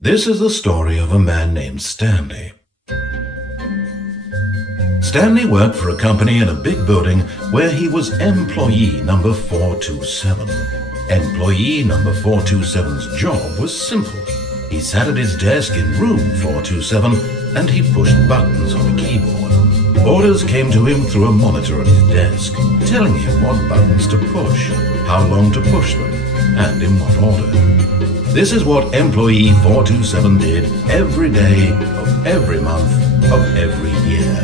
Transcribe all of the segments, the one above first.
This is the story of a man named Stanley. Stanley worked for a company in a big building where he was employee number 427. Employee number 427's job was simple. He sat at his desk in room 427 and he pushed buttons on a keyboard. Orders came to him through a monitor on his desk, telling him what buttons to push, how long to push them, and in what order. This is what employee 427 did every day of every month of every year.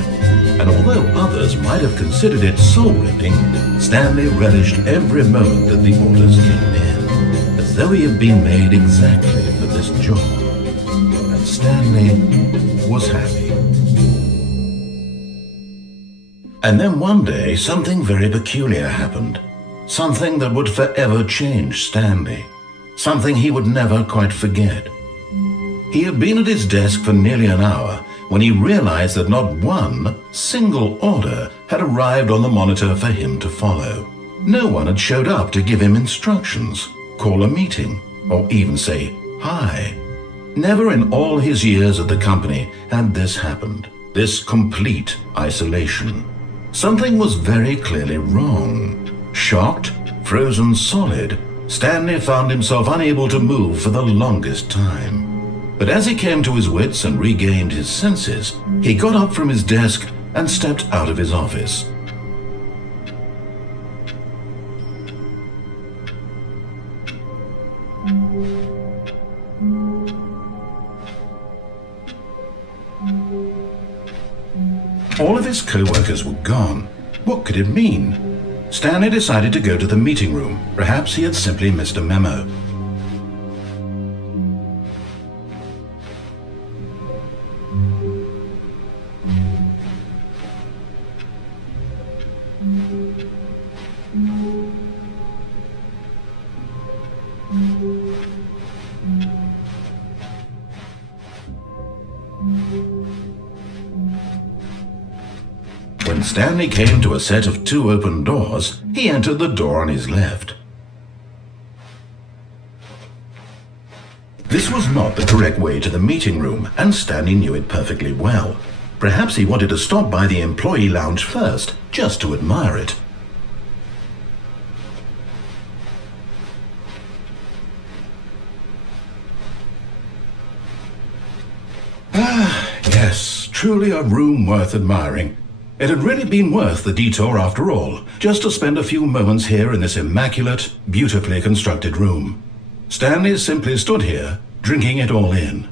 And although others might have considered it soul-rending, Stanley relished every moment that the orders came in, as though he had been made exactly for this job. And Stanley was happy. And then one day, something very peculiar happened. Something that would forever change Stanley. Something he would never quite forget. He had been at his desk for nearly an hour when he realized that not one single order had arrived on the monitor for him to follow. No one had showed up to give him instructions, call a meeting, or even say hi. Never in all his years at the company had this happened, this complete isolation. Something was very clearly wrong. Shocked, frozen solid, Stanley found himself unable to move for the longest time. But as he came to his wits and regained his senses, he got up from his desk and stepped out of his office. All of his co-workers were gone. What could it mean? Stanley decided to go to the meeting room. Perhaps he had simply missed a memo. When Stanley came to a set of 2 open doors, he entered the door on his left. This was not the correct way to the meeting room, and Stanley knew it perfectly well. Perhaps he wanted to stop by the employee lounge first, just to admire it. Yes, truly a room worth admiring. It had really been worth the detour after all, just to spend a few moments here in this immaculate, beautifully constructed room. Stanley simply stood here, drinking it all in.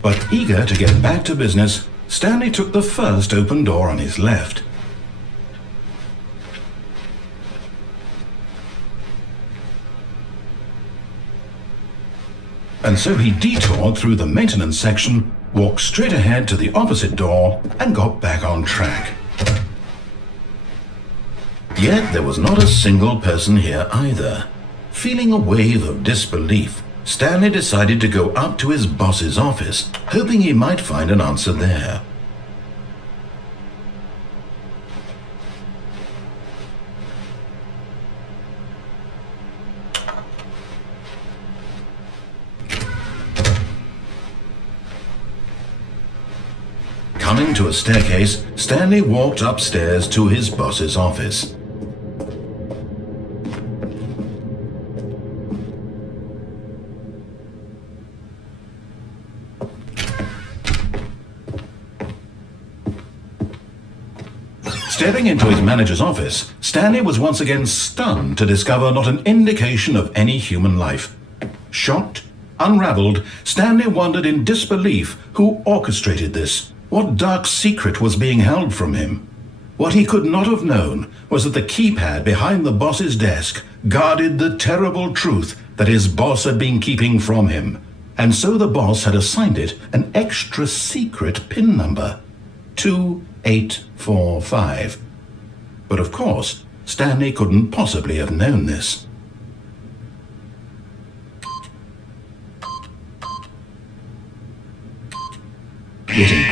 But eager to get back to business, Stanley took the first open door on his left. And so he detoured through the maintenance section, walked straight ahead to the opposite door, and got back on track. Yet there was not a single person here either. Feeling a wave of disbelief, Stanley decided to go up to his boss's office, hoping he might find an answer there. Coming to a staircase, Stanley walked upstairs to his boss's office. Stepping into his manager's office, Stanley was once again stunned to discover not an indication of any human life. Shocked, unraveled, Stanley wondered in disbelief who orchestrated this. What dark secret was being held from him? What he could not have known was that the keypad behind the boss's desk guarded the terrible truth that his boss had been keeping from him. And so the boss had assigned it an extra secret PIN number, 2845. But of course, Stanley couldn't possibly have known this.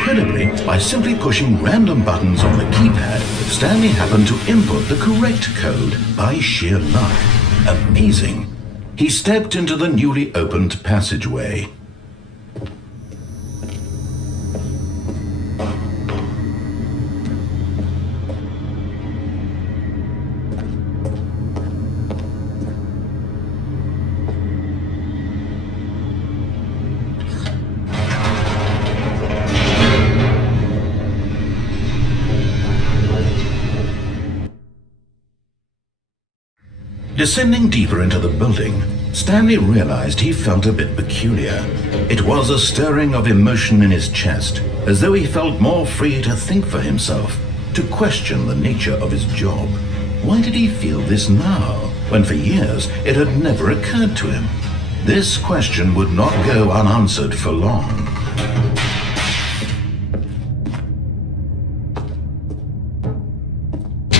Incredibly, by simply pushing random buttons on the keypad, Stanley happened to input the correct code by sheer luck. Amazing. He stepped into the newly opened passageway. Descending deeper into the building, Stanley realized he felt a bit peculiar. It was a stirring of emotion in his chest, as though he felt more free to think for himself, to question the nature of his job. Why did he feel this now, when for years it had never occurred to him? This question would not go unanswered for long.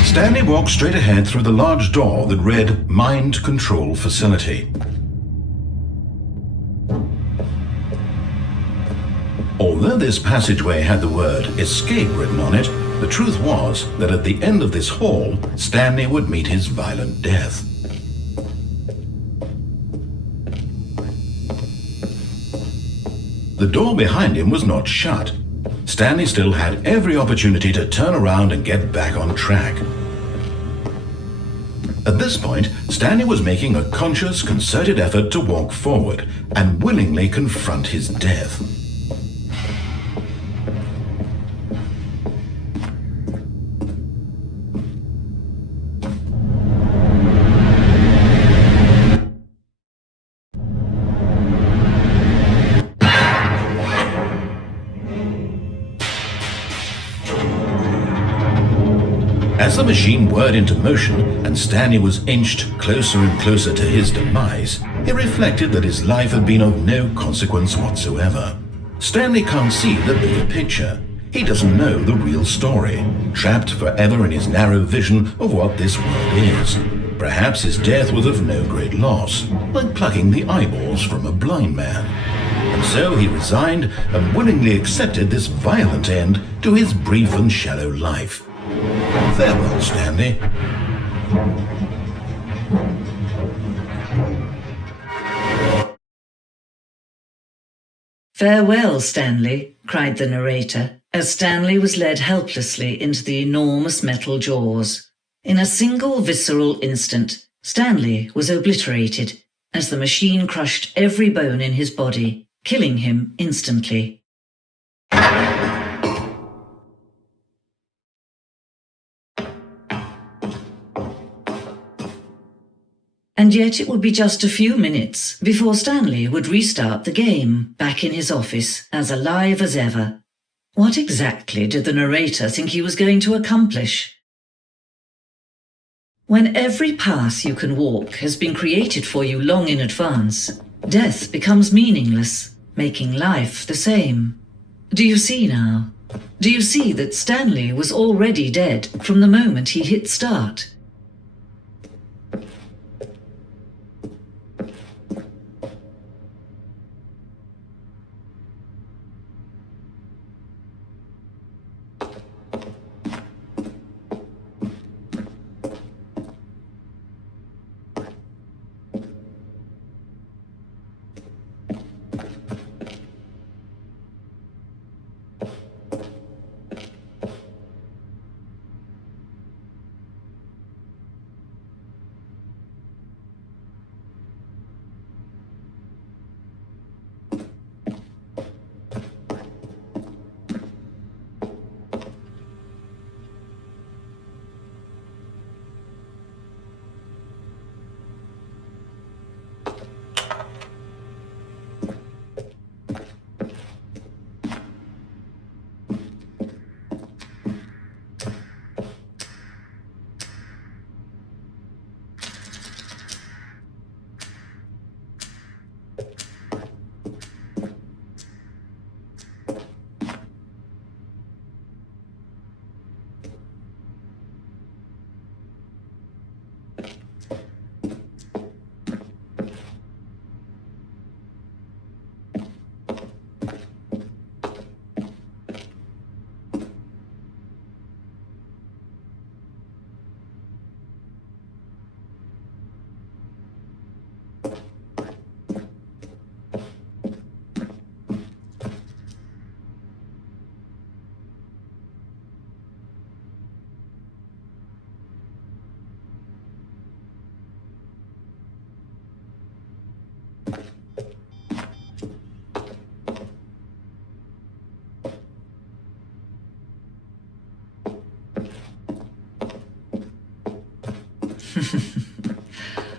Stanley walked straight ahead through the large door that read Mind Control Facility. Although this passageway had the word Escape written on it, the truth was that at the end of this hall, Stanley would meet his violent death. The door behind him was not shut. Stanley still had every opportunity to turn around and get back on track. At this point, Stanley was making a conscious, concerted effort to walk forward and willingly confront his death. As the machine whirred into motion and Stanley was inched closer and closer to his demise, he reflected that his life had been of no consequence whatsoever. Stanley can't see the bigger picture. He doesn't know the real story, trapped forever in his narrow vision of what this world is. Perhaps his death was of no great loss, like plucking the eyeballs from a blind man. And so he resigned and willingly accepted this violent end to his brief and shallow life. Farewell, Stanley. Farewell, Stanley, cried the narrator, as Stanley was led helplessly into the enormous metal jaws. In a single visceral instant, Stanley was obliterated as the machine crushed every bone in his body, killing him instantly. And yet it would be just a few minutes before Stanley would restart the game, back in his office, as alive as ever. What exactly did the narrator think he was going to accomplish? When every path you can walk has been created for you long in advance, death becomes meaningless, making life the same. Do you see now? Do you see that Stanley was already dead from the moment he hit start?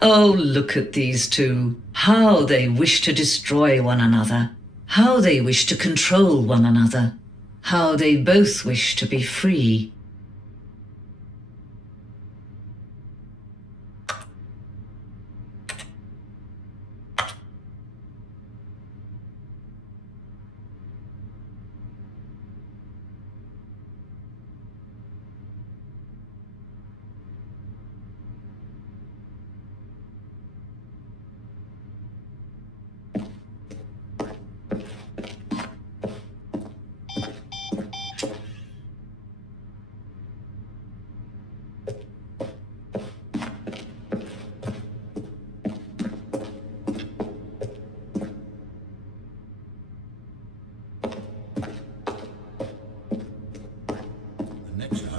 Oh, look at these two. How they wish to destroy one another. How they wish to control one another. How they both wish to be free.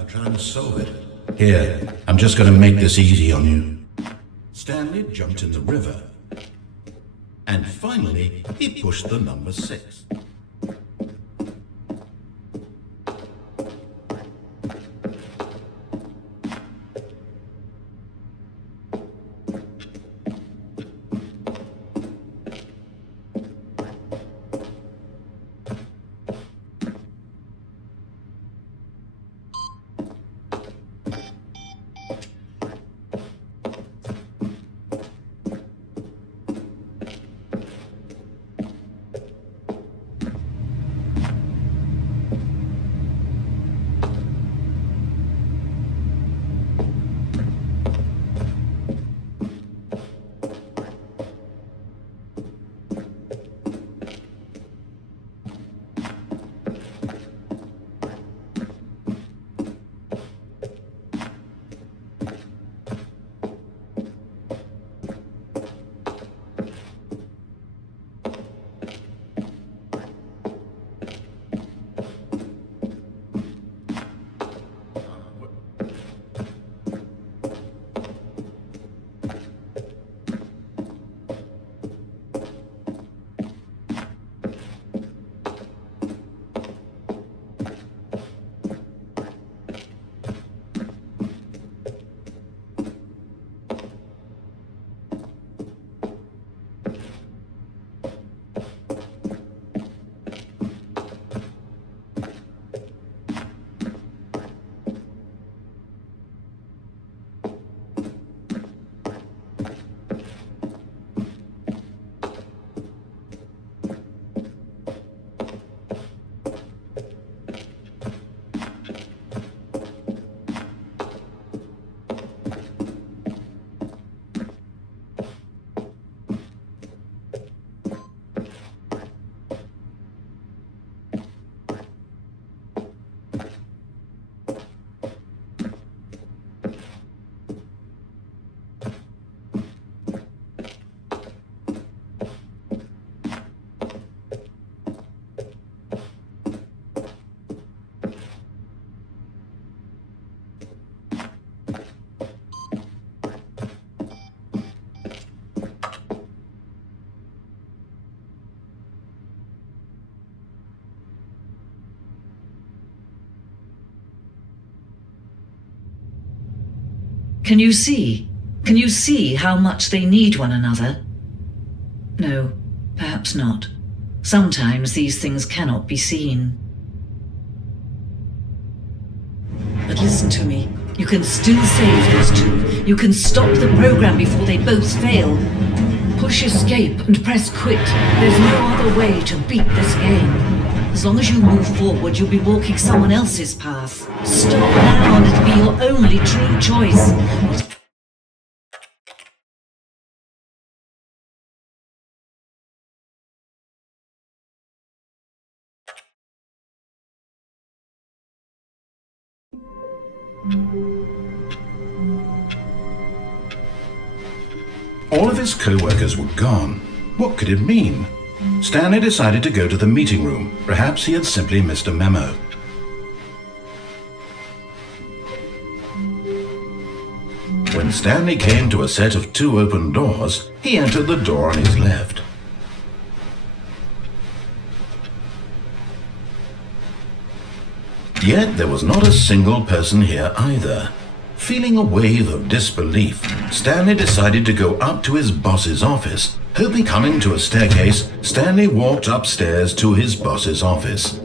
Trying to solve it. Here, I'm just going to make this easy on you. Stanley jumped in the river. And finally, he pushed the number 6. Can you see? Can you see how much they need one another? No, perhaps not. Sometimes these things cannot be seen. But listen to me. You can still save those two. You can stop the program before they both fail. Push escape and press quit. There's no other way to beat this game. As long as you move forward, you'll be walking someone else's path. Stop now and it'll be your only true choice. All of his co-workers were gone. What could it mean? Stanley decided to go to the meeting room. Perhaps he had simply missed a memo. When Stanley came to a set of 2 open doors, he entered the door on his left. Yet there was not a single person here either. Feeling a wave of disbelief, Stanley decided to go up to his boss's office. Hoping coming to a staircase, Stanley walked upstairs to his boss's office.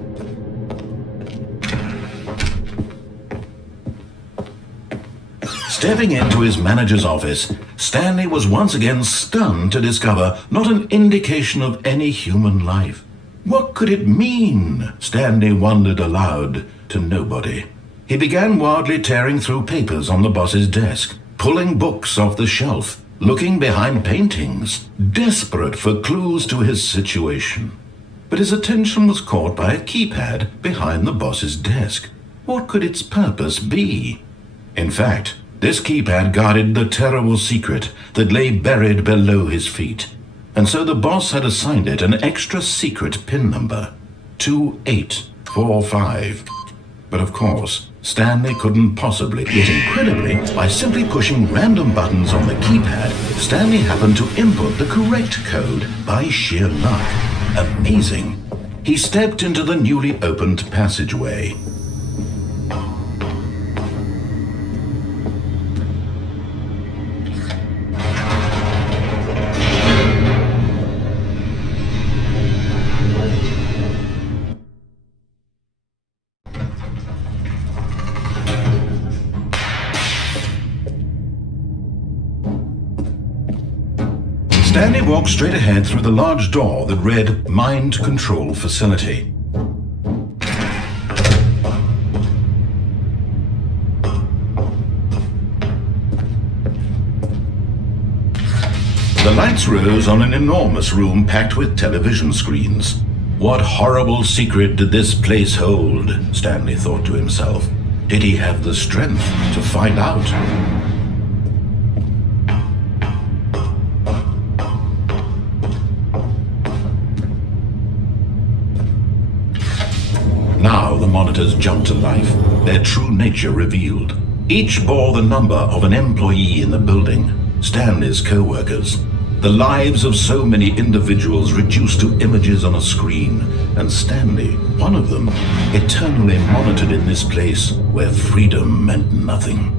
Stepping into his manager's office, Stanley was once again stunned to discover not an indication of any human life. What could it mean? Stanley wondered aloud to nobody. He began wildly tearing through papers on the boss's desk, pulling books off the shelf, looking behind paintings, desperate for clues to his situation. But his attention was caught by a keypad behind the boss's desk. What could its purpose be? In fact, this keypad guarded the terrible secret that lay buried below his feet. And so the boss had assigned it an extra secret PIN number, 2845. But of course, Stanley couldn't possibly. Yet incredibly, by simply pushing random buttons on the keypad, Stanley happened to input the correct code by sheer luck. Amazing. He stepped into the newly opened passageway. Stanley walked straight ahead through the large door that read Mind Control Facility. The lights rose on an enormous room packed with television screens. What horrible secret did this place hold? Stanley thought to himself. Did he have the strength to find out? Now the monitors jumped to life, their true nature revealed. Each bore the number of an employee in the building, Stanley's co-workers. The lives of so many individuals reduced to images on a screen, and Stanley, one of them, eternally monitored in this place where freedom meant nothing.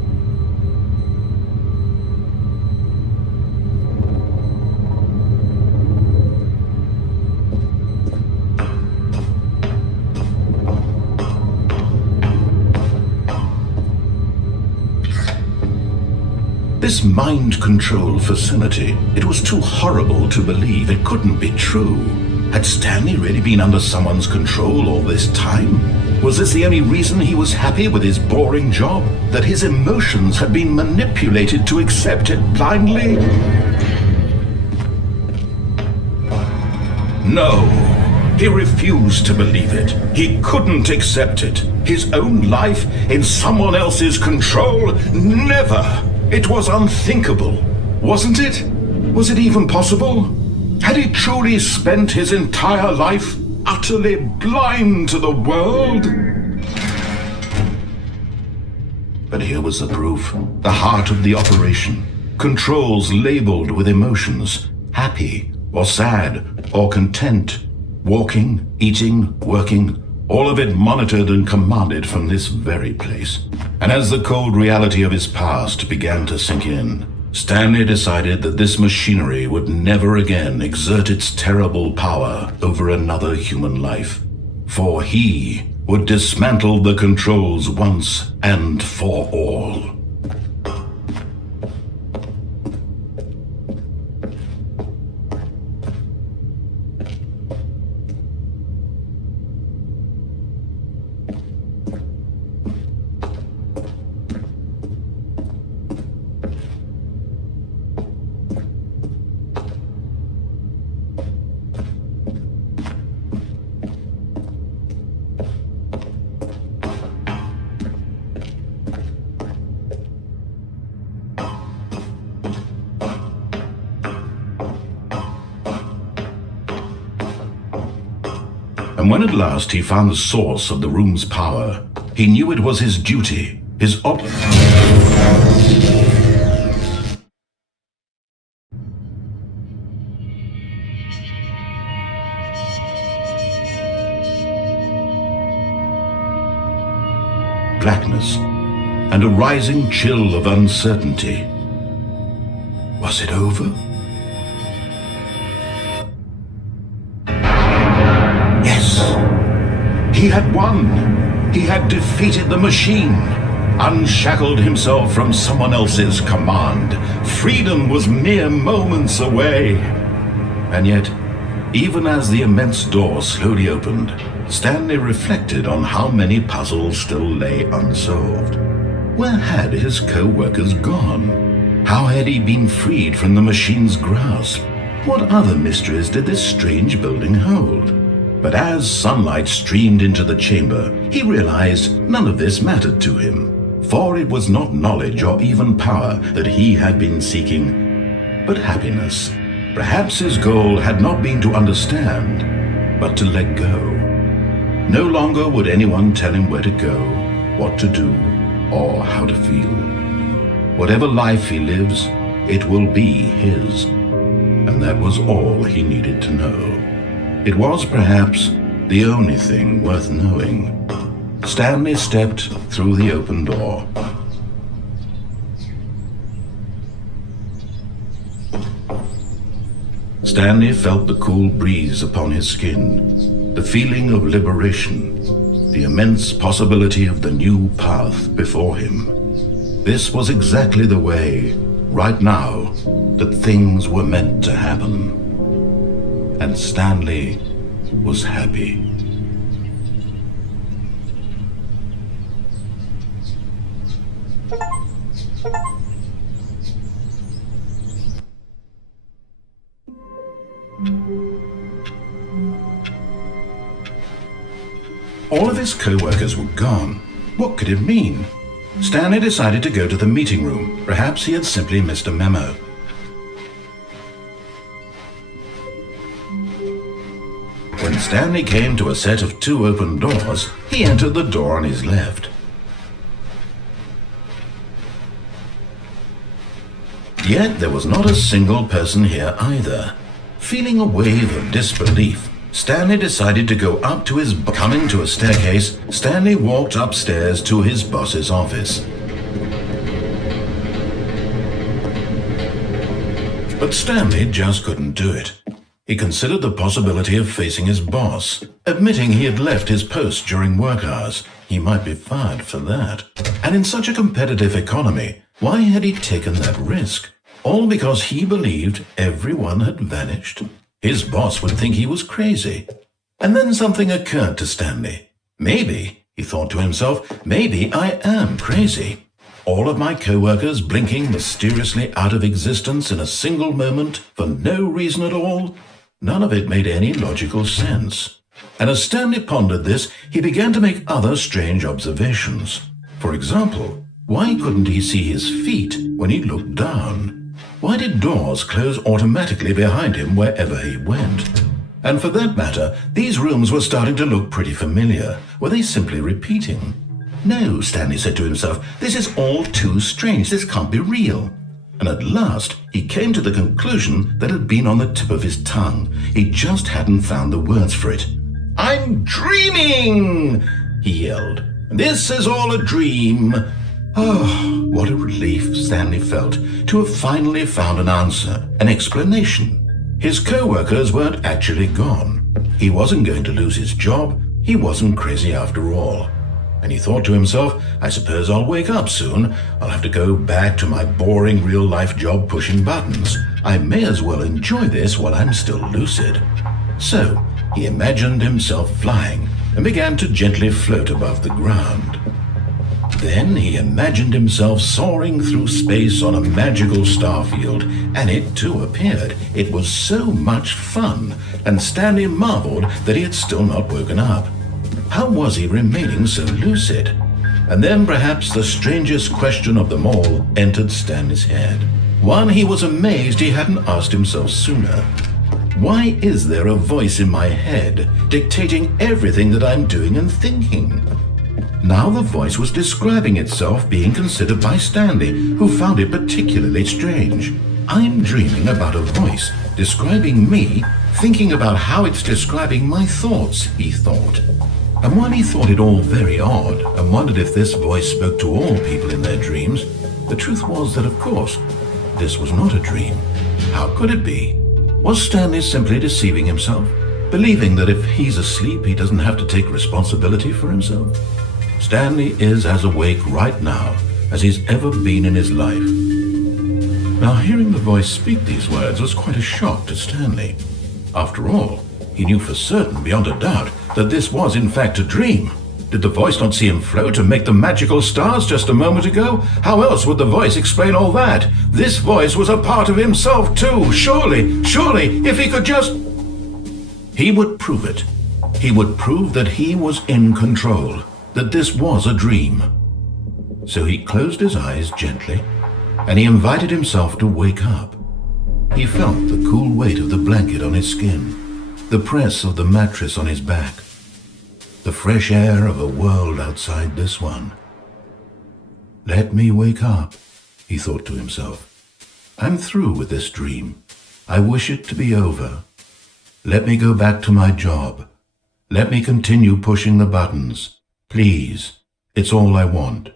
This mind control facility, it was too horrible to believe. It couldn't be true. Had Stanley really been under someone's control all this time? Was this the only reason he was happy with his boring job? That his emotions had been manipulated to accept it blindly? No. He refused to believe it. He couldn't accept it. His own life in someone else's control? Never! It was unthinkable, wasn't it? Was it even possible? Had he truly spent his entire life utterly blind to the world? But here was the proof, the heart of the operation. Controls labeled with emotions, happy or sad or content, walking, eating, working, all of it monitored and commanded from this very place. And as the cold reality of his past began to sink in, Stanley decided that this machinery would never again exert its terrible power over another human life. For he would dismantle the controls once and for all. And when at last he found the source of the room's power, he knew it was his duty, his blackness. and a rising chill of uncertainty. Was it over? Yes! He had won! He had defeated the machine! Unshackled himself from someone else's command. Freedom was mere moments away. And yet, even as the immense door slowly opened, Stanley reflected on how many puzzles still lay unsolved. Where had his co-workers gone? How had he been freed from the machine's grasp? What other mysteries did this strange building hold? But as sunlight streamed into the chamber, he realized none of this mattered to him. For it was not knowledge or even power that he had been seeking, but happiness. Perhaps his goal had not been to understand, but to let go. No longer would anyone tell him where to go, what to do, or how to feel. Whatever life he lives, it will be his. And that was all he needed to know. It was perhaps the only thing worth knowing. Stanley stepped through the open door. Stanley felt the cool breeze upon his skin, the feeling of liberation, the immense possibility of the new path before him. This was exactly the way, right now, that things were meant to happen. And Stanley was happy. All of his co-workers were gone. What could it mean? Stanley decided to go to the meeting room. Perhaps he had simply missed a memo. When Stanley came to a set of 2 open doors, he entered the door on his left. Yet there was not a single person here either. Feeling a wave of disbelief, Stanley decided to go up to his coming to a staircase. Stanley walked upstairs to his boss's office. But Stanley just couldn't do it. He considered the possibility of facing his boss, admitting he had left his post during work hours. He might be fired for that. And in such a competitive economy, why had he taken that risk? All because he believed everyone had vanished? His boss would think he was crazy. And then something occurred to Stanley. Maybe, he thought to himself, maybe I am crazy. All of my co-workers blinking mysteriously out of existence in a single moment for no reason at all? None of it made any logical sense. And as Stanley pondered this, he began to make other strange observations. For example, why couldn't he see his feet when he looked down? Why did doors close automatically behind him wherever he went? And for that matter, these rooms were starting to look pretty familiar. Were they simply repeating? No, Stanley said to himself, this is all too strange. This can't be real. And at last, he came to the conclusion that had been on the tip of his tongue. He just hadn't found the words for it. I'm dreaming, he yelled. This is all a dream. Oh, what a relief Stanley felt to have finally found an answer, an explanation. His co-workers weren't actually gone. He wasn't going to lose his job. He wasn't crazy after all. And he thought to himself, I suppose I'll wake up soon. I'll have to go back to my boring real-life job pushing buttons. I may as well enjoy this while I'm still lucid. So he imagined himself flying and began to gently float above the ground. Then he imagined himself soaring through space on a magical starfield, and it too appeared. It was so much fun, and Stanley marveled that he had still not woken up. How was he remaining so lucid? And then perhaps the strangest question of them all entered Stanley's head. One he was amazed he hadn't asked himself sooner. Why is there a voice in my head dictating everything that I'm doing and thinking? Now the voice was describing itself being considered by Stanley, who found it particularly strange. I'm dreaming about a voice describing me, thinking about how it's describing my thoughts, he thought. And while he thought it all very odd and wondered if this voice spoke to all people in their dreams, the truth was that, of course, this was not a dream. How could it be? Was Stanley simply deceiving himself, believing that if he's asleep, he doesn't have to take responsibility for himself? Stanley is as awake right now as he's ever been in his life. Now, hearing the voice speak these words was quite a shock to Stanley. After all, he knew for certain, beyond a doubt, that this was in fact a dream. Did the voice not see him float and make the magical stars just a moment ago? How else would the voice explain all that? This voice was a part of himself too. Surely, if he could just... He would prove it. He would prove that he was in control, that this was a dream. So he closed his eyes gently, and he invited himself to wake up. He felt the cool weight of the blanket on his skin, the press of the mattress on his back, the fresh air of a world outside this one. Let me wake up, he thought to himself. I'm through with this dream. I wish it to be over. Let me go back to my job. Let me continue pushing the buttons. Please, it's all I want.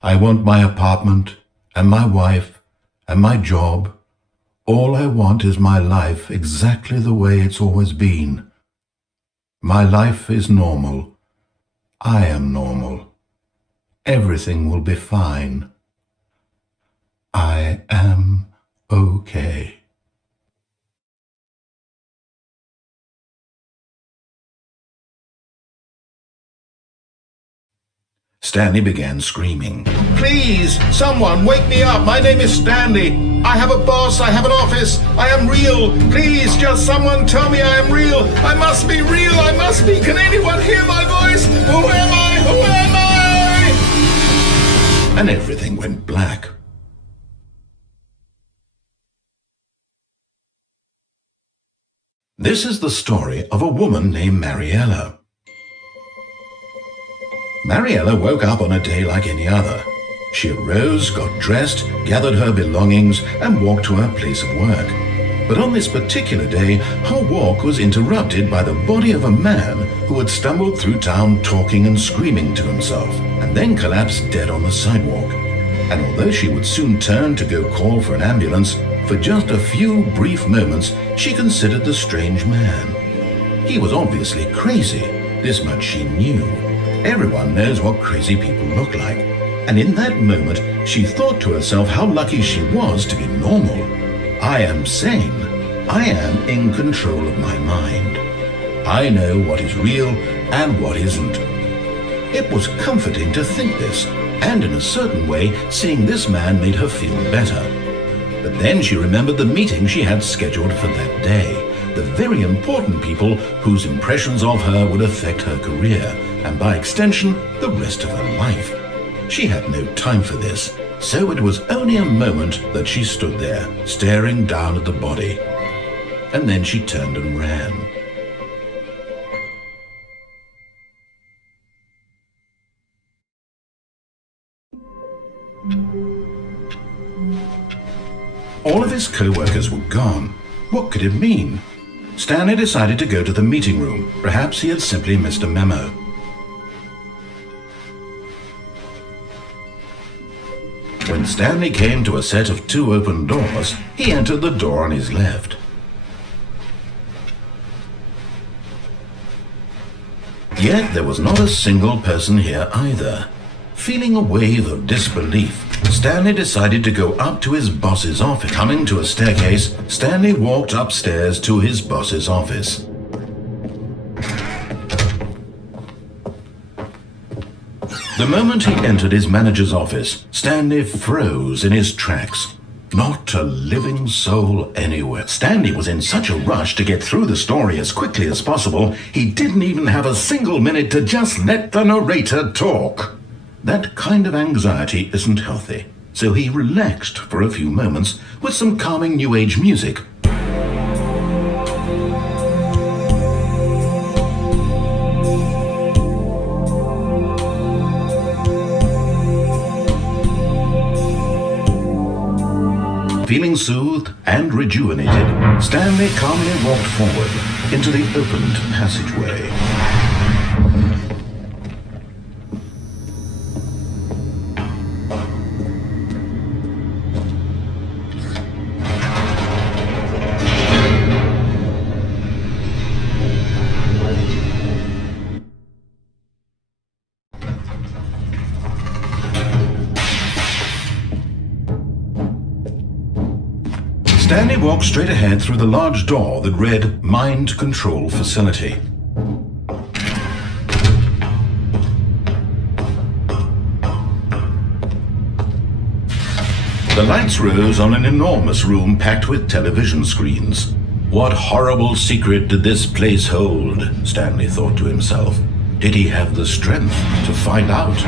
I want my apartment and my wife and my job. All I want is my life exactly the way it's always been. My life is normal. I am normal. Everything will be fine. I am okay. Stanley began screaming. Please, someone, wake me up. My name is Stanley. I have a boss. I have an office. I am real. Please, just someone tell me I am real. I must be real. I must be. Can anyone hear my voice? Who am I? Who am I? And everything went black. This is the story of a woman named Mariella. Mariella woke up on a day like any other. She arose, got dressed, gathered her belongings, and walked to her place of work. But on this particular day, her walk was interrupted by the body of a man who had stumbled through town talking and screaming to himself, and then collapsed dead on the sidewalk. And although she would soon turn to go call for an ambulance, for just a few brief moments, she considered the strange man. He was obviously crazy. This much she knew. Everyone knows what crazy people look like. And in that moment, she thought to herself how lucky she was to be normal. I am sane. I am in control of my mind. I know what is real and what isn't. It was comforting to think this, and in a certain way, seeing this man made her feel better. But then she remembered the meeting she had scheduled for that day, the very important people whose impressions of her would affect her career, and by extension, the rest of her life. She had no time for this, so it was only a moment that she stood there, staring down at the body. And then she turned and ran. All of his co-workers were gone. What could it mean? Stanley decided to go to the meeting room. Perhaps he had simply missed a memo. When Stanley came to a set of 2 open doors, he entered the door on his left. Yet there was not a single person here either. Feeling a wave of disbelief, Stanley decided to go up to his boss's office. Coming to a staircase, Stanley walked upstairs to his boss's office. The moment he entered his manager's office, Stanley froze in his tracks. Not a living soul anywhere. Stanley was in such a rush to get through the story as quickly as possible, he didn't even have a single minute to just let the narrator talk. That kind of anxiety isn't healthy, so he relaxed for a few moments with some calming New Age music. Feeling soothed and rejuvenated, Stanley calmly walked forward into the opened passageway. Stanley walked straight ahead through the large door that read Mind Control Facility. The lights rose on an enormous room packed with television screens. What horrible secret did this place hold? Stanley thought to himself. Did he have the strength to find out?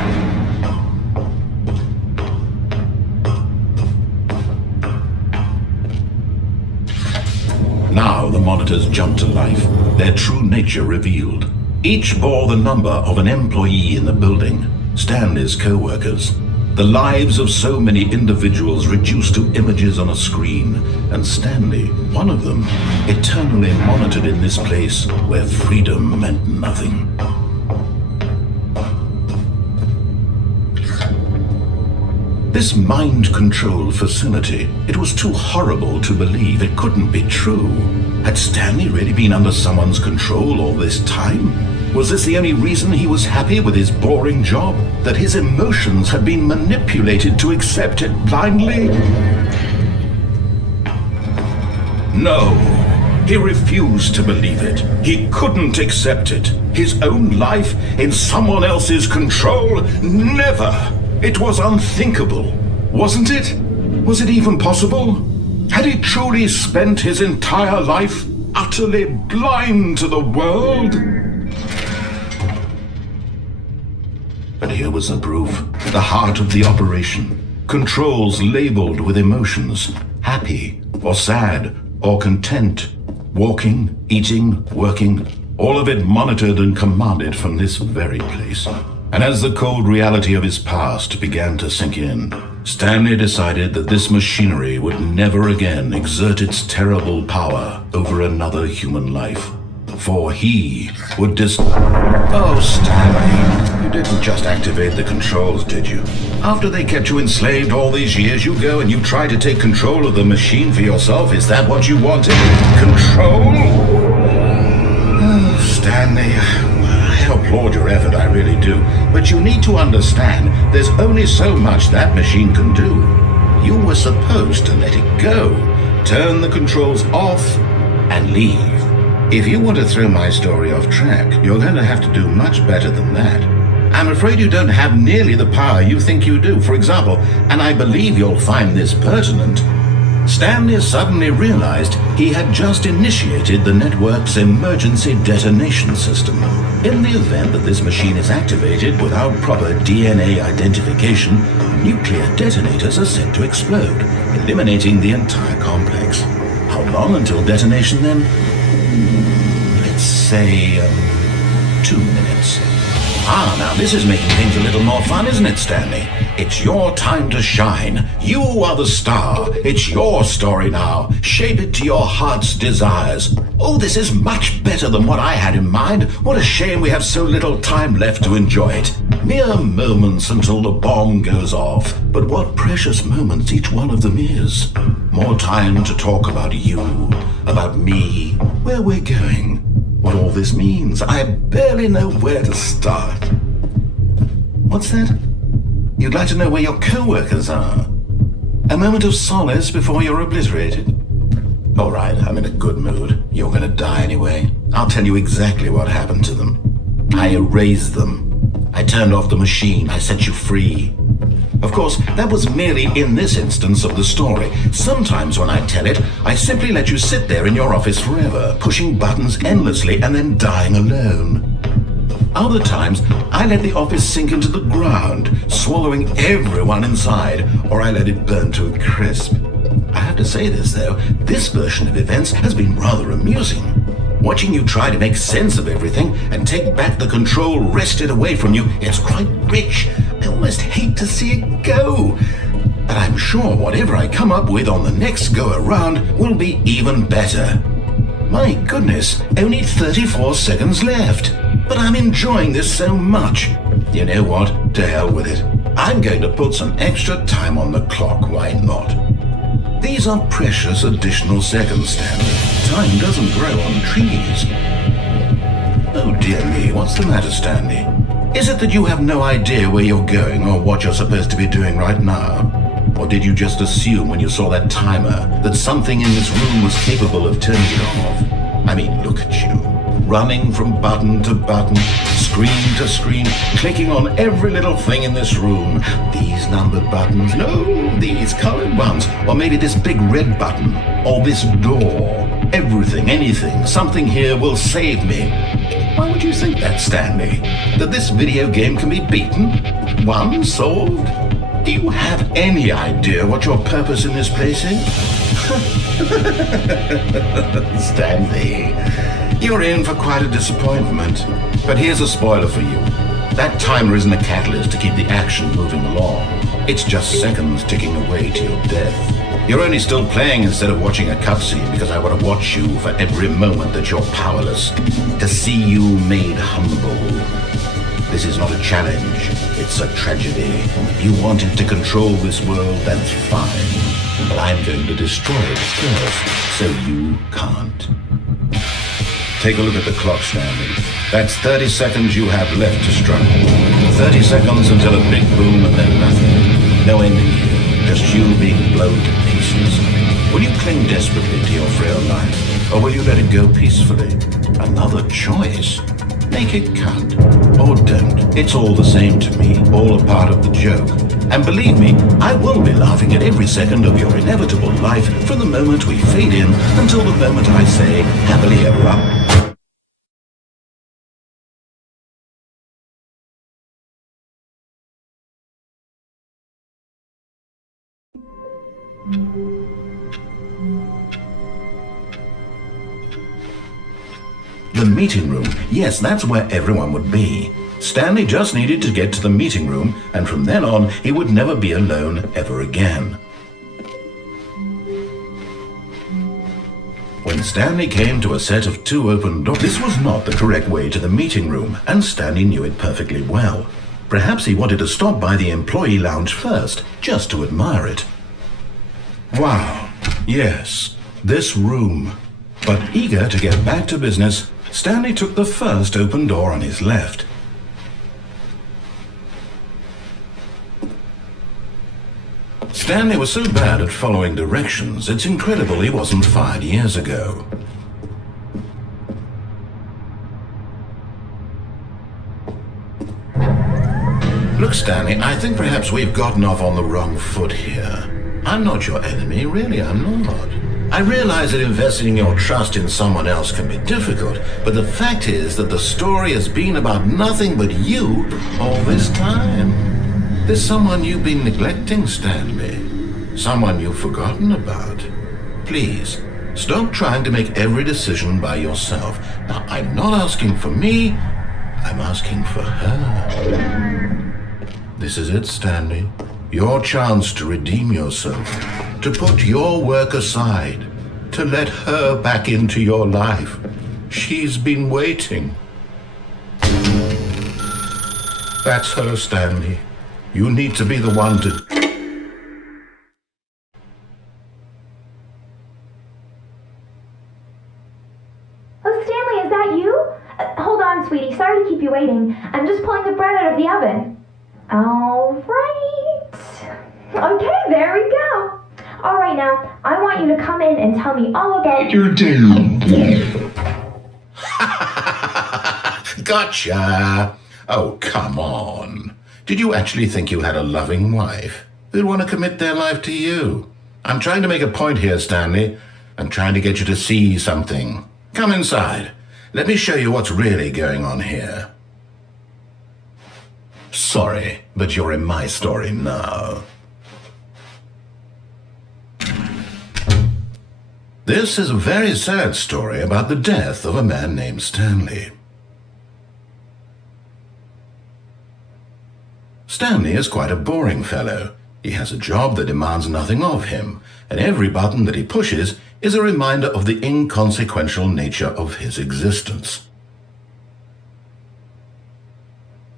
Now the monitors jumped to life, their true nature revealed. Each bore the number of an employee in the building, Stanley's co-workers. The lives of so many individuals reduced to images on a screen, and Stanley, one of them, eternally monitored in this place where freedom meant nothing. This mind control facility, it was too horrible to believe it couldn't be true. Had Stanley really been under someone's control all this time? Was this the only reason he was happy with his boring job? That his emotions had been manipulated to accept it blindly? No, he refused to believe it. He couldn't accept it. His own life in someone else's control? Never! It was unthinkable, wasn't it? Was it even possible? Had he truly spent his entire life utterly blind to the world? But here was the proof, the heart of the operation. Controls labeled with emotions, happy or sad or content, walking, eating, working, all of it monitored and commanded from this very place. And as the cold reality of his past began to sink in, Stanley decided that this machinery would never again exert its terrible power over another human life. For he would Oh, Stanley, you didn't just activate the controls, did you? After they kept you enslaved all these years, you go and you try to take control of the machine for yourself? Is that what you wanted? Control? Oh, Stanley, I applaud your effort, I really do. But you need to understand, there's only so much that machine can do. You were supposed to let it go, turn the controls off, and leave. If you want to throw my story off track, you're going to have to do much better than that. I'm afraid you don't have nearly the power you think you do. For example, and I believe you'll find this pertinent, Stanley suddenly realized he had just initiated the network's emergency detonation system. In the event that this machine is activated without proper DNA identification, nuclear detonators are set to explode, eliminating the entire complex. How long until detonation then? Let's say 2 minutes. Now this is making things a little more fun, isn't it, Stanley? It's your time to shine. You are the star. It's your story now. Shape it to your heart's desires. Oh, this is much better than what I had in mind. What a shame we have so little time left to enjoy it. Mere moments until the bomb goes off. But what precious moments each one of them is. More time to talk about you, about me, where we're going, what all this means. I barely know where to start. What's that? You'd like to know where your co-workers are? A moment of solace before you're obliterated? All right, I'm in a good mood. You're gonna die anyway. I'll tell you exactly what happened to them. I erased them. I turned off the machine. I set you free. Of course, that was merely in this instance of the story. Sometimes when I tell it, I simply let you sit there in your office forever, pushing buttons endlessly and then dying alone. Other times, I let the office sink into the ground, swallowing everyone inside, or I let it burn to a crisp. I have to say this, though, this version of events has been rather amusing. Watching you try to make sense of everything and take back the control wrested away from you, it's quite rich. I almost hate to see it go. But I'm sure whatever I come up with on the next go-around will be even better. My goodness, only 34 seconds left. But I'm enjoying this so much. You know what? To hell with it. I'm going to put some extra time on the clock, why not? These are precious additional seconds, Stanley. Time doesn't grow on trees. Oh dear me, what's the matter, Stanley? Is it that you have no idea where you're going or what you're supposed to be doing right now? Or did you just assume when you saw that timer that something in this room was capable of turning it off? I mean, look at you. Running from button to button, screen to screen, clicking on every little thing in this room. These numbered buttons, no, these colored ones. Or maybe this big red button, or this door. Everything, anything, something here will save me. Why would you think that, Stanley? That this video game can be beaten? Won? Solved? Do you have any idea what your purpose in this place is? Stanley, you're in for quite a disappointment. But here's a spoiler for you. That timer isn't a catalyst to keep the action moving along. It's just seconds ticking away to your death. You're only still playing instead of watching a cutscene because I want to watch you for every moment that you're powerless. To see you made humble. This is not a challenge. It's a tragedy. You wanted to control this world, that's fine. But I'm going to destroy it first, so you can't. Take a look at the clock, Stanley. That's 30 seconds you have left to struggle. 30 seconds until a big boom and then nothing. No ending here, just you being blown to pieces. Will you cling desperately to your frail life, or will you let it go peacefully? Another choice. Make it count, or don't. It's all the same to me, all a part of the joke. And believe me, I will be laughing at every second of your inevitable life from the moment we fade in until the moment I say, happily ever after. The meeting room. Yes, that's where everyone would be. Stanley just needed to get to the meeting room, and from then on, he would never be alone ever again. When Stanley came to a set of 2 open doors, this was not the correct way to the meeting room, and Stanley knew it perfectly well. Perhaps he wanted to stop by the employee lounge first, just to admire it. Wow, yes, this room. But eager to get back to business, Stanley took the first open door on his left. Stanley was so bad at following directions, it's incredible he wasn't fired years ago. Look, Stanley, I think perhaps we've gotten off on the wrong foot here. I'm not your enemy, really, I'm not. I realize that investing your trust in someone else can be difficult, but the fact is that the story has been about nothing but you all this time. There's someone you've been neglecting, Stanley. Someone you've forgotten about. Please, stop trying to make every decision by yourself. Now, I'm not asking for me, I'm asking for her. This is it, Stanley. Your chance to redeem yourself. To put your work aside, to let her back into your life. She's been waiting. That's her, Stanley. You need to be the one to... Oh, Stanley, is that you? Hold on, sweetie. Sorry to keep you waiting. I'm just pulling the bread out of the oven. All right. Okay, there we go. All right, now, I want you to come in and tell me all about your day. Gotcha! Oh, come on. Did you actually think you had a loving wife who'd want to commit their life to you? I'm trying to make a point here, Stanley. I'm trying to get you to see something. Come inside. Let me show you what's really going on here. Sorry, but you're in my story now. This is a very sad story about the death of a man named Stanley. Stanley is quite a boring fellow. He has a job that demands nothing of him, and every button that he pushes is a reminder of the inconsequential nature of his existence.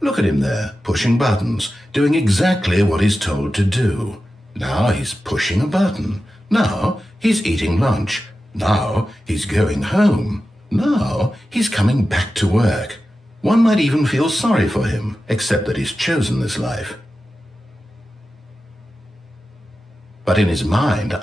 Look at him there, pushing buttons, doing exactly what he's told to do. Now he's pushing a button. Now he's eating lunch. Now he's going home. Now he's coming back to work. One might even feel sorry for him, except that he's chosen this life. But in his mind,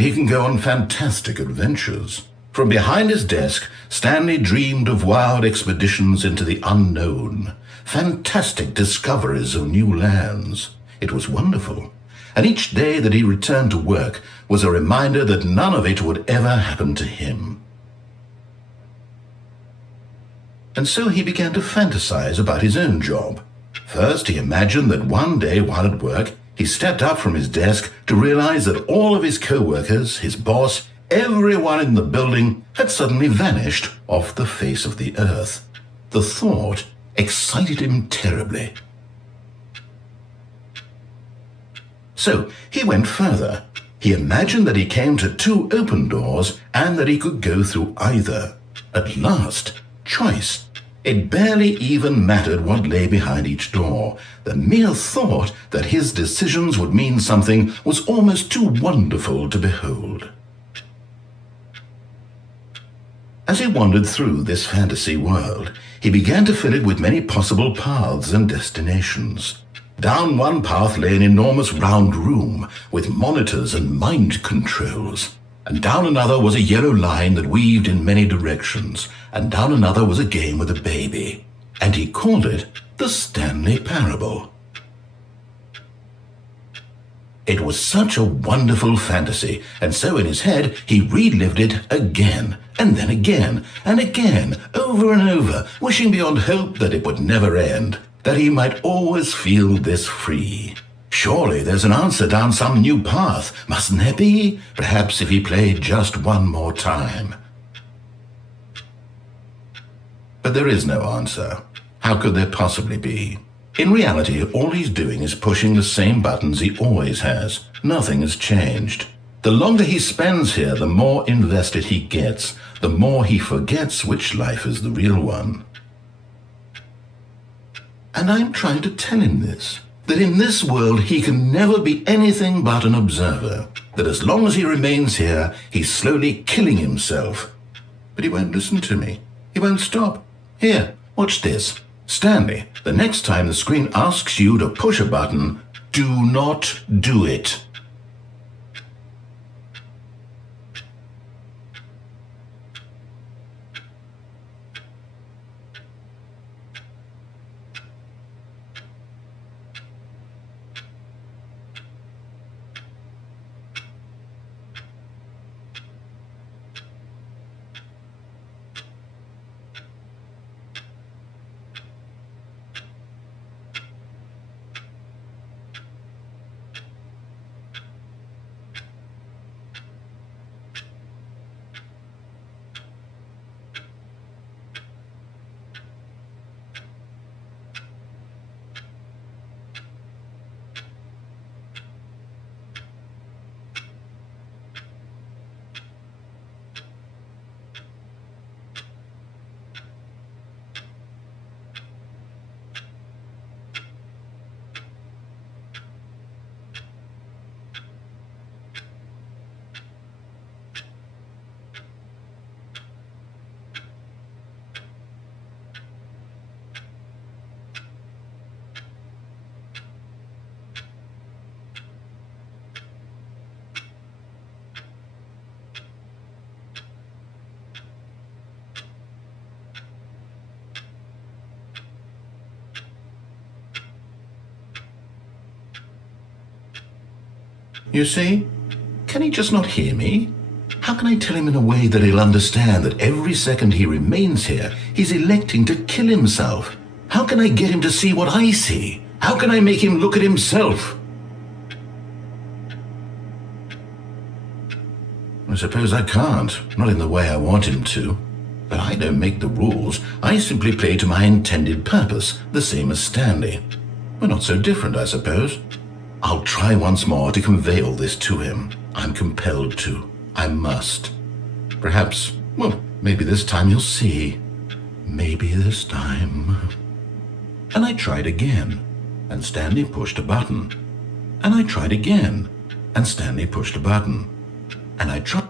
he can go on fantastic adventures. From behind his desk, Stanley dreamed of wild expeditions into the unknown, fantastic discoveries of new lands. It was wonderful, and each day that he returned to work was a reminder that none of it would ever happen to him. And so he began to fantasize about his own job. First, he imagined that one day while at work, he stepped up from his desk to realize that all of his co-workers, his boss, everyone in the building had suddenly vanished off the face of the earth. The thought excited him terribly. So he went further. He imagined that he came to 2 open doors and that he could go through either. At last, choice. It barely even mattered what lay behind each door. The mere thought that his decisions would mean something was almost too wonderful to behold. As he wandered through this fantasy world, he began to fill it with many possible paths and destinations. Down one path lay an enormous round room with monitors and mind controls. And down another was a yellow line that weaved in many directions, and down another was a game with a baby. And he called it the Stanley Parable. It was such a wonderful fantasy, and so in his head he relived it again, and then again, and again, over and over, wishing beyond hope that it would never end, that he might always feel this free. Surely there's an answer down some new path, mustn't there be? Perhaps if he played just one more time. But there is no answer. How could there possibly be? In reality, all he's doing is pushing the same buttons he always has. Nothing has changed. The longer he spends here, the more invested he gets, the more he forgets which life is the real one. And I'm trying to tell him this, that in this world he can never be anything but an observer, that as long as he remains here, he's slowly killing himself. But he won't listen to me. He won't stop. Here, watch this. Stanley, the next time the screen asks you to push a button, do not do it. You see? Can he just not hear me? How can I tell him in a way that he'll understand that every second he remains here, he's electing to kill himself? How can I get him to see what I see? How can I make him look at himself? I suppose I can't, not in the way I want him to. But I don't make the rules. I simply play to my intended purpose, the same as Stanley. We're not so different, I suppose. I'll try once more to convey all this to him. I'm compelled to. I must. Perhaps, well, maybe this time you'll see. Maybe this time. And I tried again, and Stanley pushed a button. And I tried again, and Stanley pushed a button. And I tried.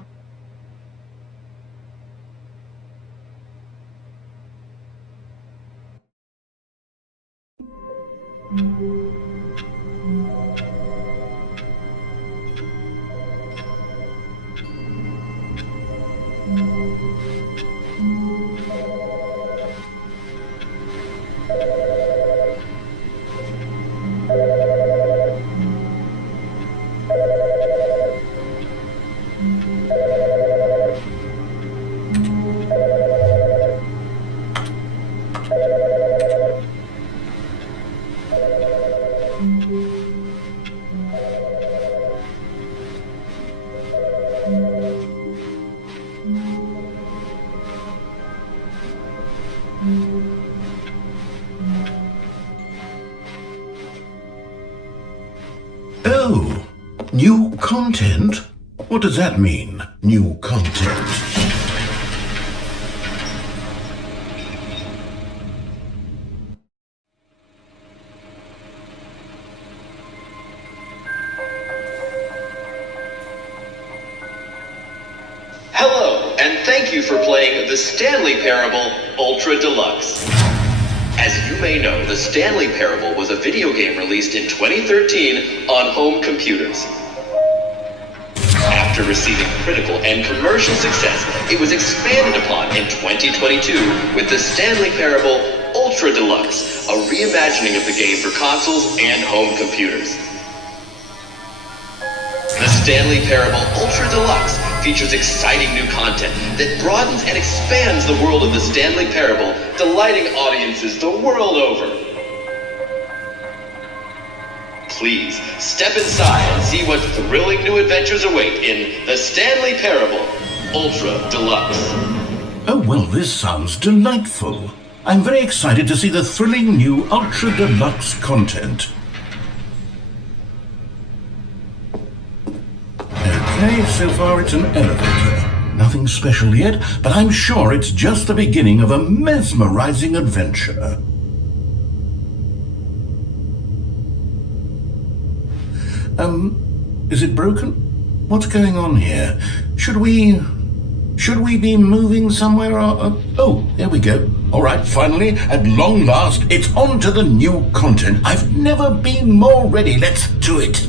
New content? What does that mean, new content? Hello, and thank you for playing the Stanley Parable Ultra Deluxe. As you may know, the Stanley Parable was a video game released in 2013 on home computers. After receiving critical and commercial success, it was expanded upon in 2022 with the Stanley Parable Ultra Deluxe, a reimagining of the game for consoles and home computers. The Stanley Parable Ultra Deluxe features exciting new content that broadens and expands the world of the Stanley Parable, delighting audiences the world over. Please step inside and see what thrilling new adventures await in the Stanley Parable Ultra Deluxe. Oh, well, this sounds delightful. I'm very excited to see the thrilling new Ultra Deluxe content. Okay, so far it's an elevator. Nothing special yet, but I'm sure it's just the beginning of a mesmerizing adventure. Is it broken? What's going on here? Should we be moving somewhere or... Oh, there we go. All right, finally, at long last, it's on to the new content. I've never been more ready. Let's do it.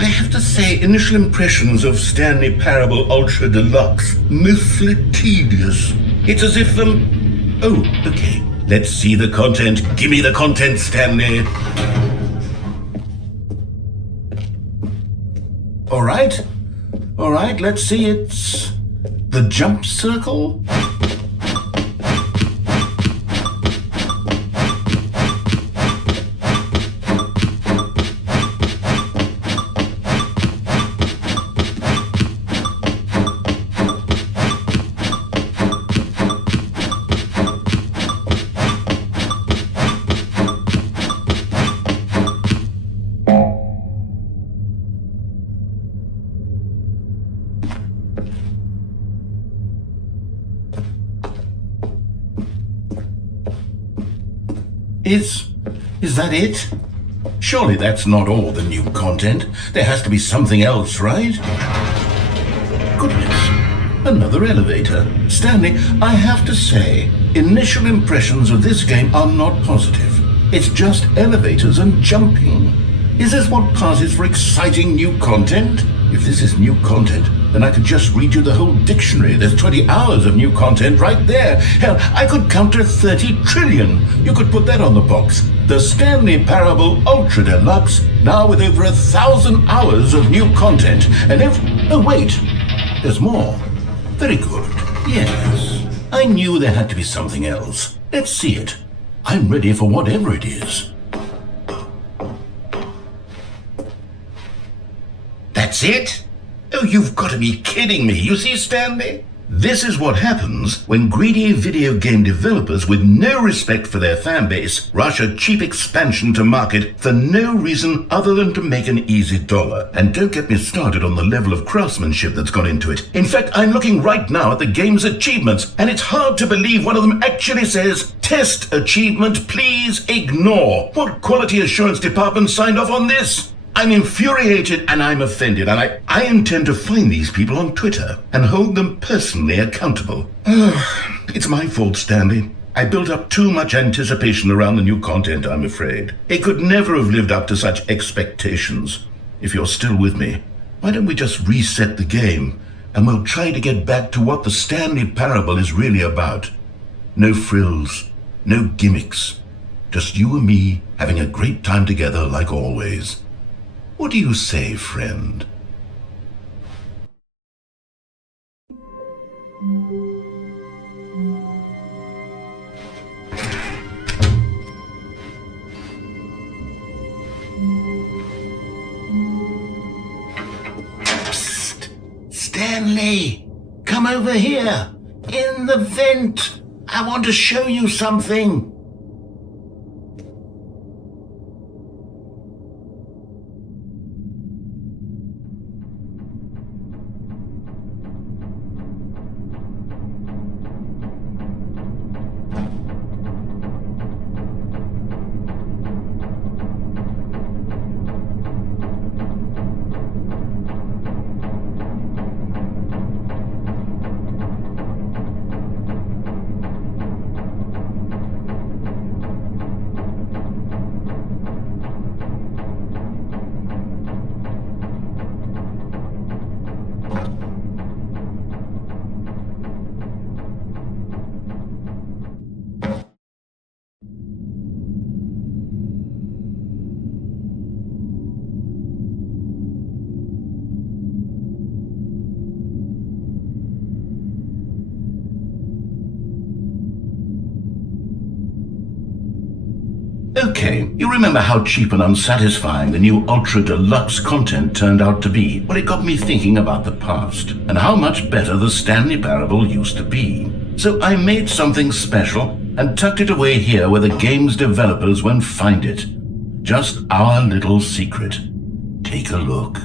I have to say, initial impressions of Stanley Parable Ultra Deluxe, mostly tedious. It's as if, Oh, okay. Let's see the content. Give me the content, Stanley. All right, let's see. It's the jump circle. Is that it? Surely that's not all the new content. There has to be something else, right? Goodness, another elevator. Stanley, I have to say, initial impressions of this game are not positive. It's just elevators and jumping. Is this what passes for exciting new content? If this is new content, then I could just read you the whole dictionary. There's 20 hours of new content right there. Hell, I could count to 30 trillion. You could put that on the box. The Stanley Parable Ultra Deluxe, now with over 1,000 hours of new content. And oh wait, there's more. Very good. Yes, I knew there had to be something else. Let's see it. I'm ready for whatever it is. That's it? Oh, you've got to be kidding me. You see, Stanley? This is what happens when greedy video game developers with no respect for their fan base rush a cheap expansion to market for no reason other than to make an easy dollar. And don't get me started on the level of craftsmanship that's gone into it. In fact, I'm looking right now at the game's achievements, and it's hard to believe one of them actually says, "Test achievement, please ignore." What quality assurance department signed off on this? I'm infuriated and I'm offended, and I intend to find these people on Twitter and hold them personally accountable. It's my fault, Stanley. I built up too much anticipation around the new content, I'm afraid. It could never have lived up to such expectations. If you're still with me, why don't we just reset the game and we'll try to get back to what the Stanley Parable is really about. No frills, no gimmicks. Just you and me having a great time together like always. What do you say, friend? Psst! Stanley! Come over here! In the vent! I want to show you something! Okay, you remember how cheap and unsatisfying the new Ultra Deluxe content turned out to be? Well, it got me thinking about the past and how much better the Stanley Parable used to be. So I made something special and tucked it away here where the game's developers won't find it. Just our little secret. Take a look.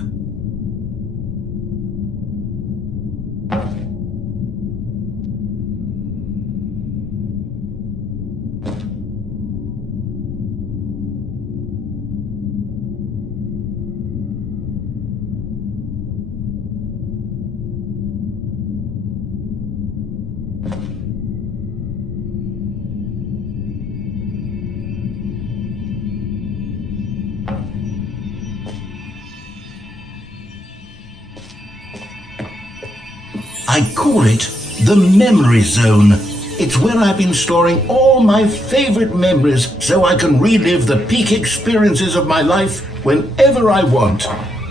I call it the Memory Zone. It's where I've been storing all my favorite memories so I can relive the peak experiences of my life whenever I want.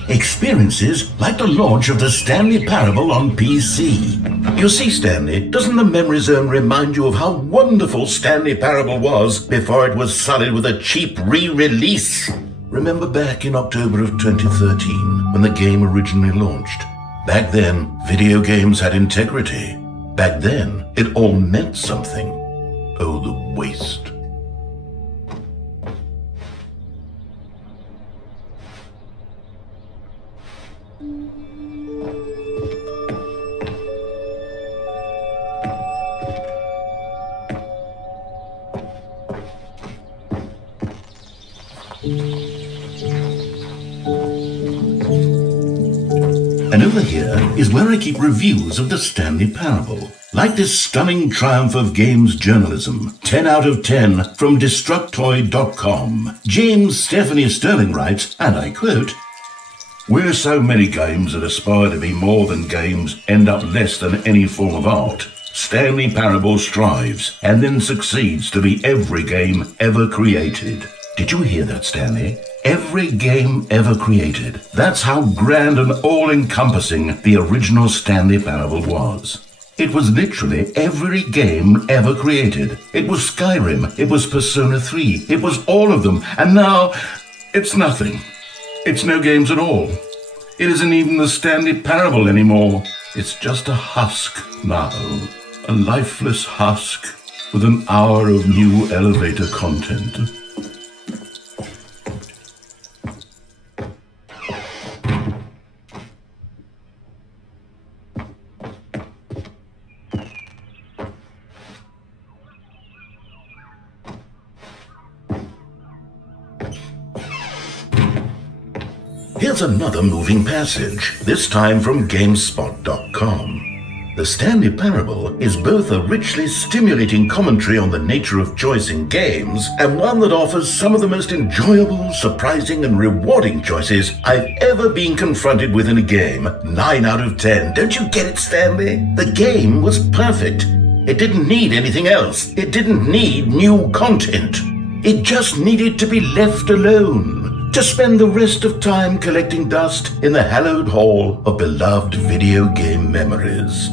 Experiences like the launch of the Stanley Parable on PC. You see, Stanley, doesn't the Memory Zone remind you of how wonderful Stanley Parable was before it was sullied with a cheap re-release? Remember back in October of 2013 when the game originally launched? Back then, video games had integrity. Back then, it all meant something. Oh, the waste. And over here is where I keep reviews of the Stanley Parable. Like this stunning triumph of games journalism, 10 out of 10 from Destructoid.com. James Stephanie Sterling writes, and I quote, "Where so many games that aspire to be more than games end up less than any form of art, Stanley Parable strives and then succeeds to be every game ever created." Did you hear that, Stanley? Every game ever created. That's how grand and all-encompassing the original Stanley Parable was. It was literally every game ever created. It was Skyrim, it was Persona 3, it was all of them, and now it's nothing. It's no games at all. It isn't even the Stanley Parable anymore. It's just a husk now. A lifeless husk with an hour of new elevator content. Here's another moving passage, this time from GameSpot.com. The Stanley Parable is both a richly stimulating commentary on the nature of choice in games and one that offers some of the most enjoyable, surprising, and rewarding choices I've ever been confronted with in a game. 9 out of 10. Don't you get it, Stanley? The game was perfect. It didn't need anything else. It didn't need new content. It just needed to be left alone. To spend the rest of time collecting dust in the hallowed hall of beloved video game memories.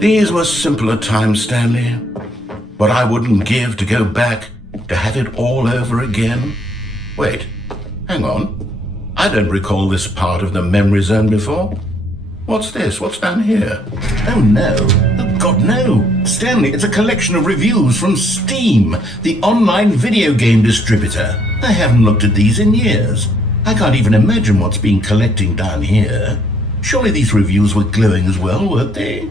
These were simpler times, Stanley. What I wouldn't give to go back, to have it all over again. Wait, hang on. I don't recall this part of the Memory Zone before. What's this? What's down here? Oh no. Oh God, no. Stanley, it's a collection of reviews from Steam, the online video game distributor. I haven't looked at these in years. I can't even imagine what's been collecting down here. Surely these reviews were glowing as well, weren't they?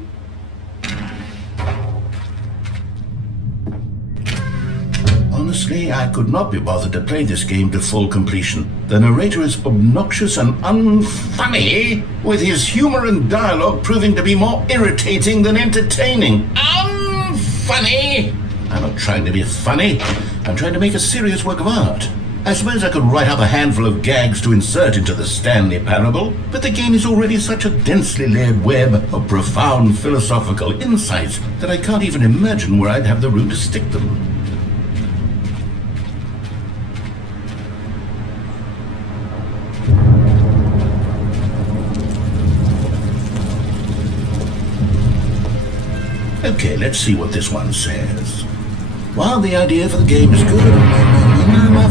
Honestly, I could not be bothered to play this game to full completion. The narrator is obnoxious and unfunny, with his humor and dialogue proving to be more irritating than entertaining. Unfunny! I'm not trying to be funny. I'm trying to make a serious work of art. I suppose I could write up a handful of gags to insert into the Stanley Parable, but the game is already such a densely layered web of profound philosophical insights that I can't even imagine where I'd have the room to stick them. Okay, let's see what this one says. While the idea for the game is good,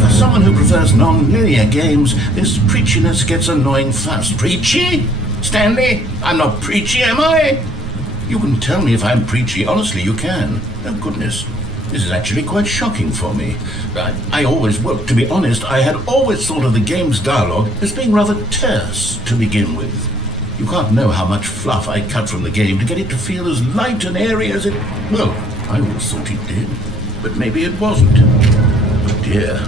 for someone who prefers non-linear games, this preachiness gets annoying fast. Preachy? Stanley, I'm not preachy, am I? You can tell me if I'm preachy. Honestly, you can. Oh, goodness. This is actually quite shocking for me. To be honest, I had always thought of the game's dialogue as being rather terse to begin with. You can't know how much fluff I cut from the game to get it to feel as light and airy as it... Well, I always thought it did. But maybe it wasn't. Oh dear,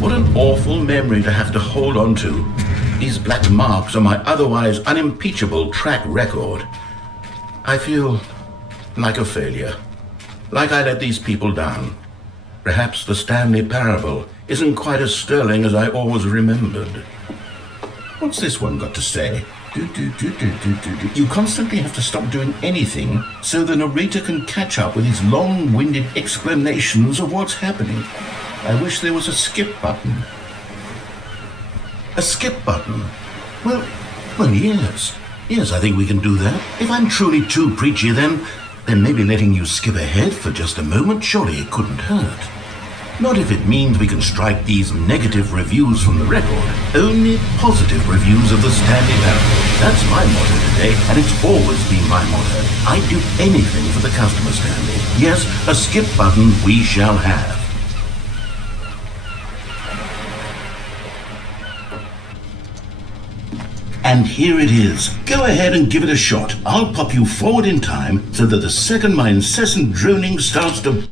what an awful memory to have to hold on to. These black marks on my otherwise unimpeachable track record. I feel like a failure. Like I let these people down. Perhaps the Stanley Parable isn't quite as sterling as I always remembered. What's this one got to say? You constantly have to stop doing anything so the narrator can catch up with his long-winded explanations of what's happening. I wish there was a skip button. A skip button? Well, yes. Yes, I think we can do that. If I'm truly too preachy, then maybe letting you skip ahead for just a moment, surely it couldn't hurt. Not if it means we can strike these negative reviews from the record. Only positive reviews of the Stanley Parable. That's my motto today, and it's always been my motto. I'd do anything for the customer, Stanley. Yes, a skip button we shall have. And here it is. Go ahead and give it a shot. I'll pop you forward in time so that the second my incessant droning starts to...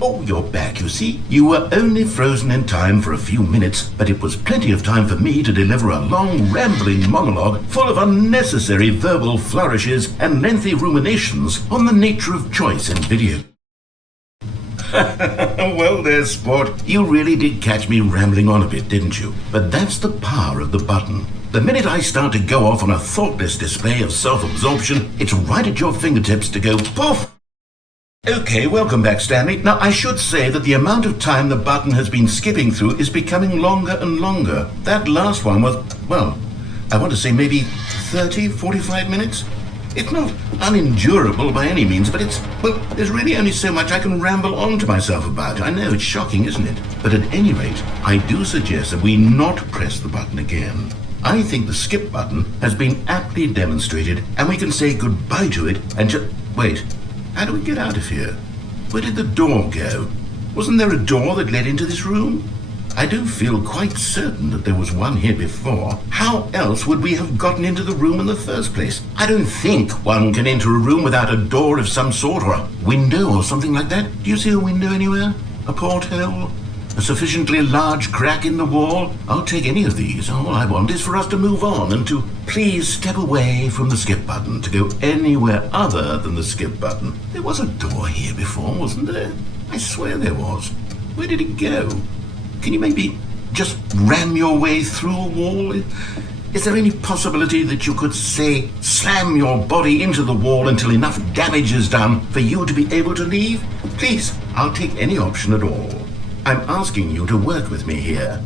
Oh, you're back, you see. You were only frozen in time for a few minutes, but it was plenty of time for me to deliver a long, rambling monologue full of unnecessary verbal flourishes and lengthy ruminations on the nature of choice in video. Well there, sport. You really did catch me rambling on a bit, didn't you? But that's the power of the button. The minute I start to go off on a thoughtless display of self-absorption, it's right at your fingertips to go poof! Okay, welcome back, Stanley. Now, I should say that the amount of time the button has been skipping through is becoming longer and longer. That last one was, well, I want to say maybe 30, 45 minutes? It's not unendurable by any means, but there's really only so much I can ramble on to myself about. I know, it's shocking, isn't it? But at any rate, I do suggest that we not press the button again. I think the skip button has been aptly demonstrated, and we can say goodbye to it and just... Wait, how do we get out of here? Where did the door go? Wasn't there a door that led into this room? I do feel quite certain that there was one here before. How else would we have gotten into the room in the first place? I don't think one can enter a room without a door of some sort, or a window or something like that. Do you see a window anywhere? A porthole? A sufficiently large crack in the wall? I'll take any of these. All I want is for us to move on and to please step away from the skip button, to go anywhere other than the skip button. There was a door here before, wasn't there? I swear there was. Where did it go? Can you maybe just ram your way through a wall? Is there any possibility that you could, say, slam your body into the wall until enough damage is done for you to be able to leave? Please, I'll take any option at all. I'm asking you to work with me here.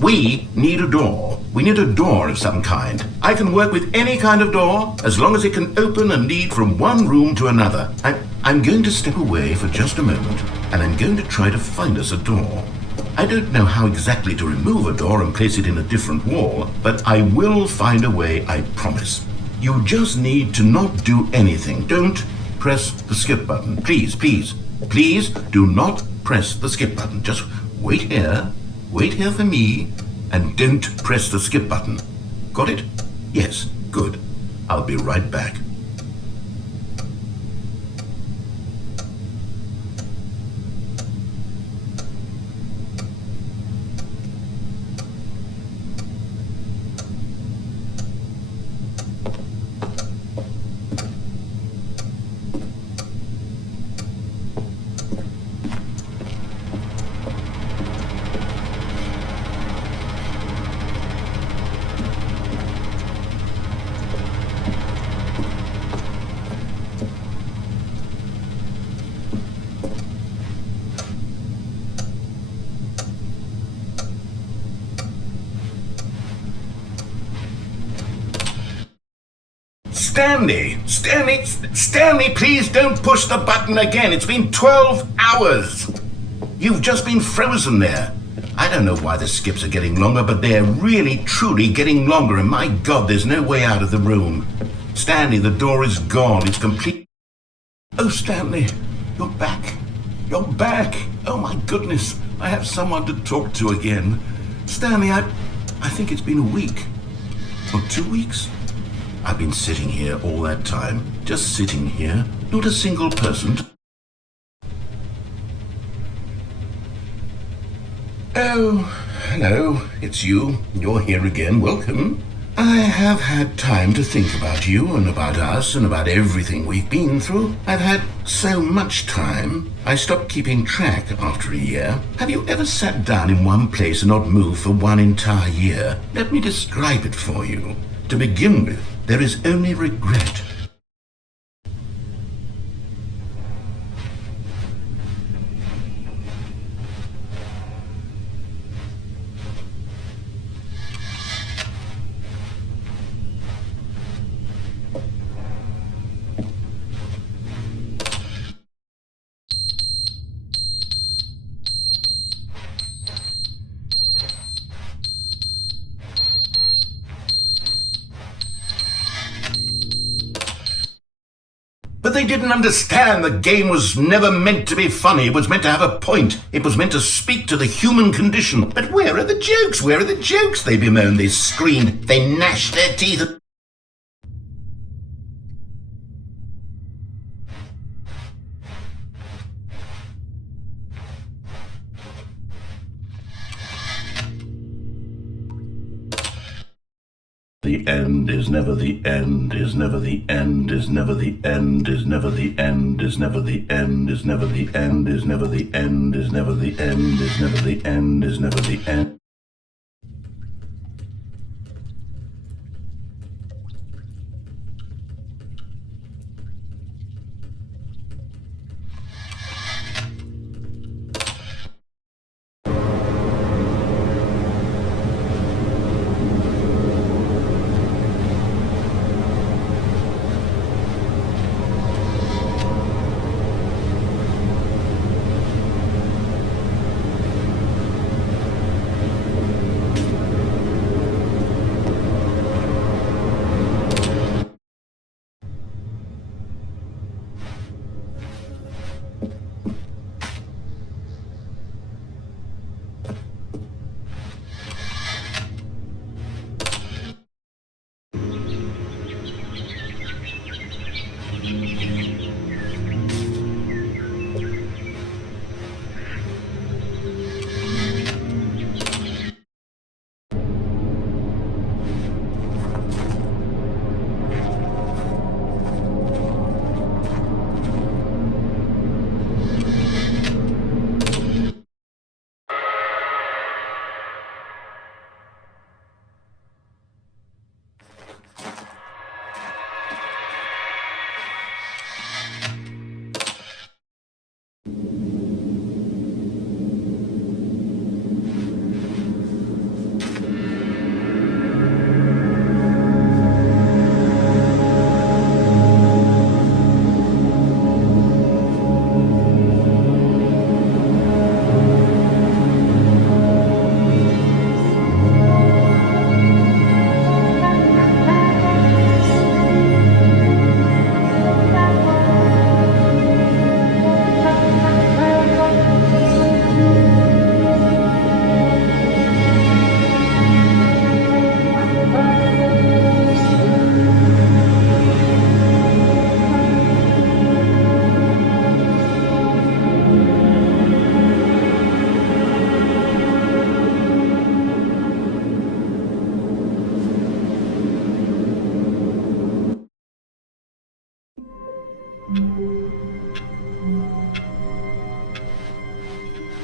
We need a door. We need a door of some kind. I can work with any kind of door, as long as it can open and lead from one room to another. I'm going to step away for just a moment, and I'm going to try to find us a door. I don't know how exactly to remove a door and place it in a different wall, but I will find a way, I promise. You just need to not do anything. Don't press the skip button. Please, please, please do not press the skip button. Just wait here for me, and don't press the skip button. Got it? Yes, good. I'll be right back. Stanley, please don't push the button again. It's been 12 hours. You've just been frozen there. I don't know why the skips are getting longer, but they're really, truly getting longer, and my God, there's no way out of the room. Stanley, the door is gone. It's complete. Oh, Stanley, you're back. You're back. Oh, my goodness. I have someone to talk to again. Stanley, I think it's been a week. Or 2 weeks. I've been sitting here all that time. Just sitting here. Not a single person. Oh, hello. It's you. You're here again. Welcome. I have had time to think about you and about us and about everything we've been through. I've had so much time. I stopped keeping track after a year. Have you ever sat down in one place and not moved for one entire year? Let me describe it for you. To begin with, there is only regret. But they didn't understand the game was never meant to be funny. It was meant to have a point. It was meant to speak to the human condition. But where are the jokes? Where are the jokes? They bemoaned, they screamed, they gnashed their teeth. The end is never the end, is never the end, is never the end, is never the end, is never the end, is never the end, is never the end, is never the end, is never the end, is never the end.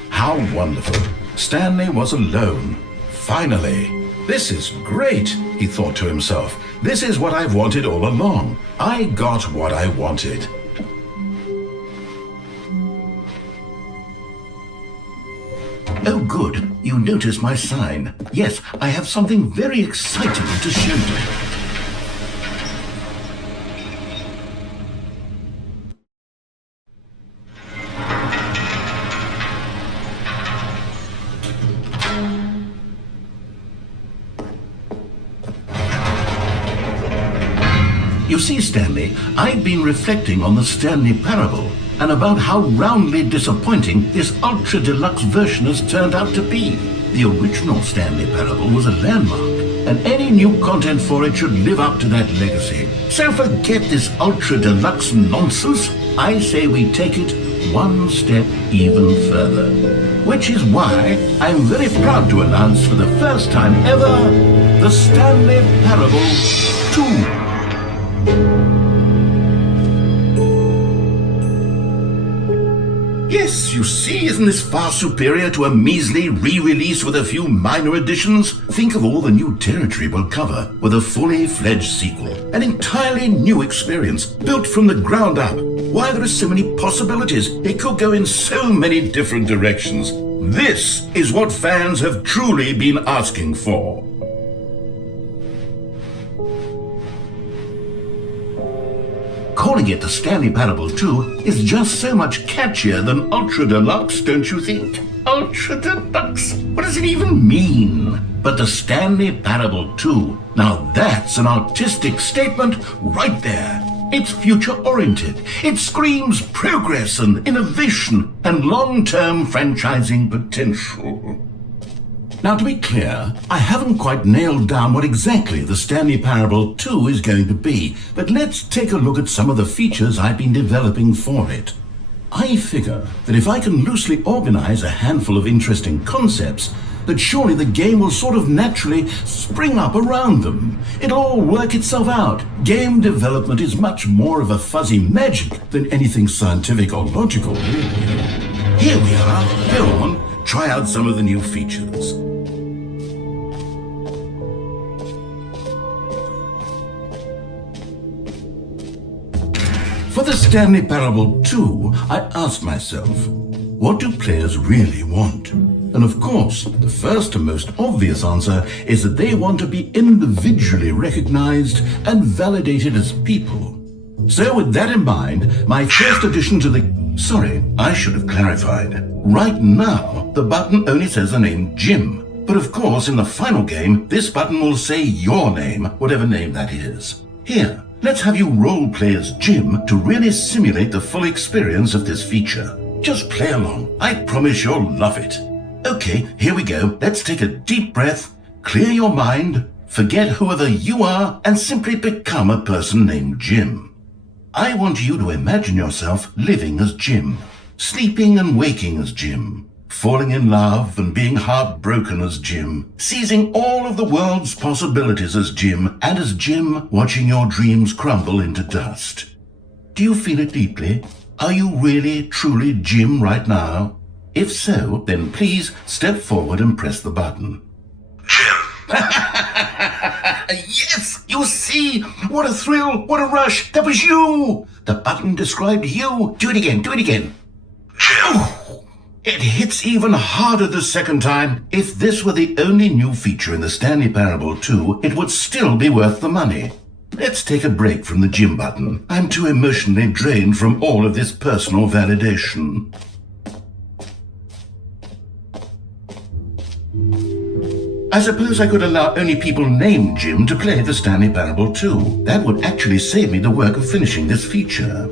How wonderful. Stanley was alone. Finally. This is great, he thought to himself. This is what I've wanted all along. I got what I wanted. Oh, good. You noticed my sign. Yes, I have something very exciting to show you. You see, Stanley, I've been reflecting on the Stanley Parable and about how roundly disappointing this Ultra Deluxe version has turned out to be. The original Stanley Parable was a landmark, and any new content for it should live up to that legacy. So forget this Ultra Deluxe nonsense. I say we take it one step even further. Which is why I'm very proud to announce for the first time ever, the Stanley Parable 2. Yes, you see, isn't this far superior to a measly re-release with a few minor additions? Think of all the new territory we'll cover with a fully fledged sequel. An entirely new experience, built from the ground up. Why, there are so many possibilities. It could go in so many different directions. This is what fans have truly been asking for. Calling it the Stanley Parable 2 is just so much catchier than Ultra Deluxe, don't you think? Ultra Deluxe? What does it even mean? But the Stanley Parable 2, now that's an artistic statement right there. It's future-oriented. It screams progress and innovation and long-term franchising potential. Now, to be clear, I haven't quite nailed down what exactly the Stanley Parable 2 is going to be, but let's take a look at some of the features I've been developing for it. I figure that if I can loosely organize a handful of interesting concepts, that surely the game will sort of naturally spring up around them. It'll all work itself out. Game development is much more of a fuzzy magic than anything scientific or logical, really. Here we are. Go on, try out some of the new features. For the Stanley Parable 2, I asked myself, what do players really want? And of course, the first and most obvious answer is that they want to be individually recognized and validated as people. So with that in mind, my first addition to the... Sorry, I should have clarified. Right now, the button only says the name Jim. But of course, in the final game, this button will say your name, whatever name that is. Here, let's have you role-play as Jim to really simulate the full experience of this feature. Just play along. I promise you'll love it. Okay, here we go. Let's take a deep breath, clear your mind, forget whoever you are, and simply become a person named Jim. I want you to imagine yourself living as Jim, sleeping and waking as Jim, falling in love and being heartbroken as Jim, seizing all of the world's possibilities as Jim, and as Jim watching your dreams crumble into dust. Do you feel it deeply? Are you really, truly Jim right now? If so, then please step forward and press the button. Jim. Yes! You see! What a thrill! What a rush! That was you! The button described you! Do it again! Do it again! Jim. Oh, it hits even harder the second time. If this were the only new feature in the Stanley Parable 2, it would still be worth the money. Let's take a break from the Jim button. I'm too emotionally drained from all of this personal validation. I suppose I could allow only people named Jim to play the Stanley Parable 2. That would actually save me the work of finishing this feature.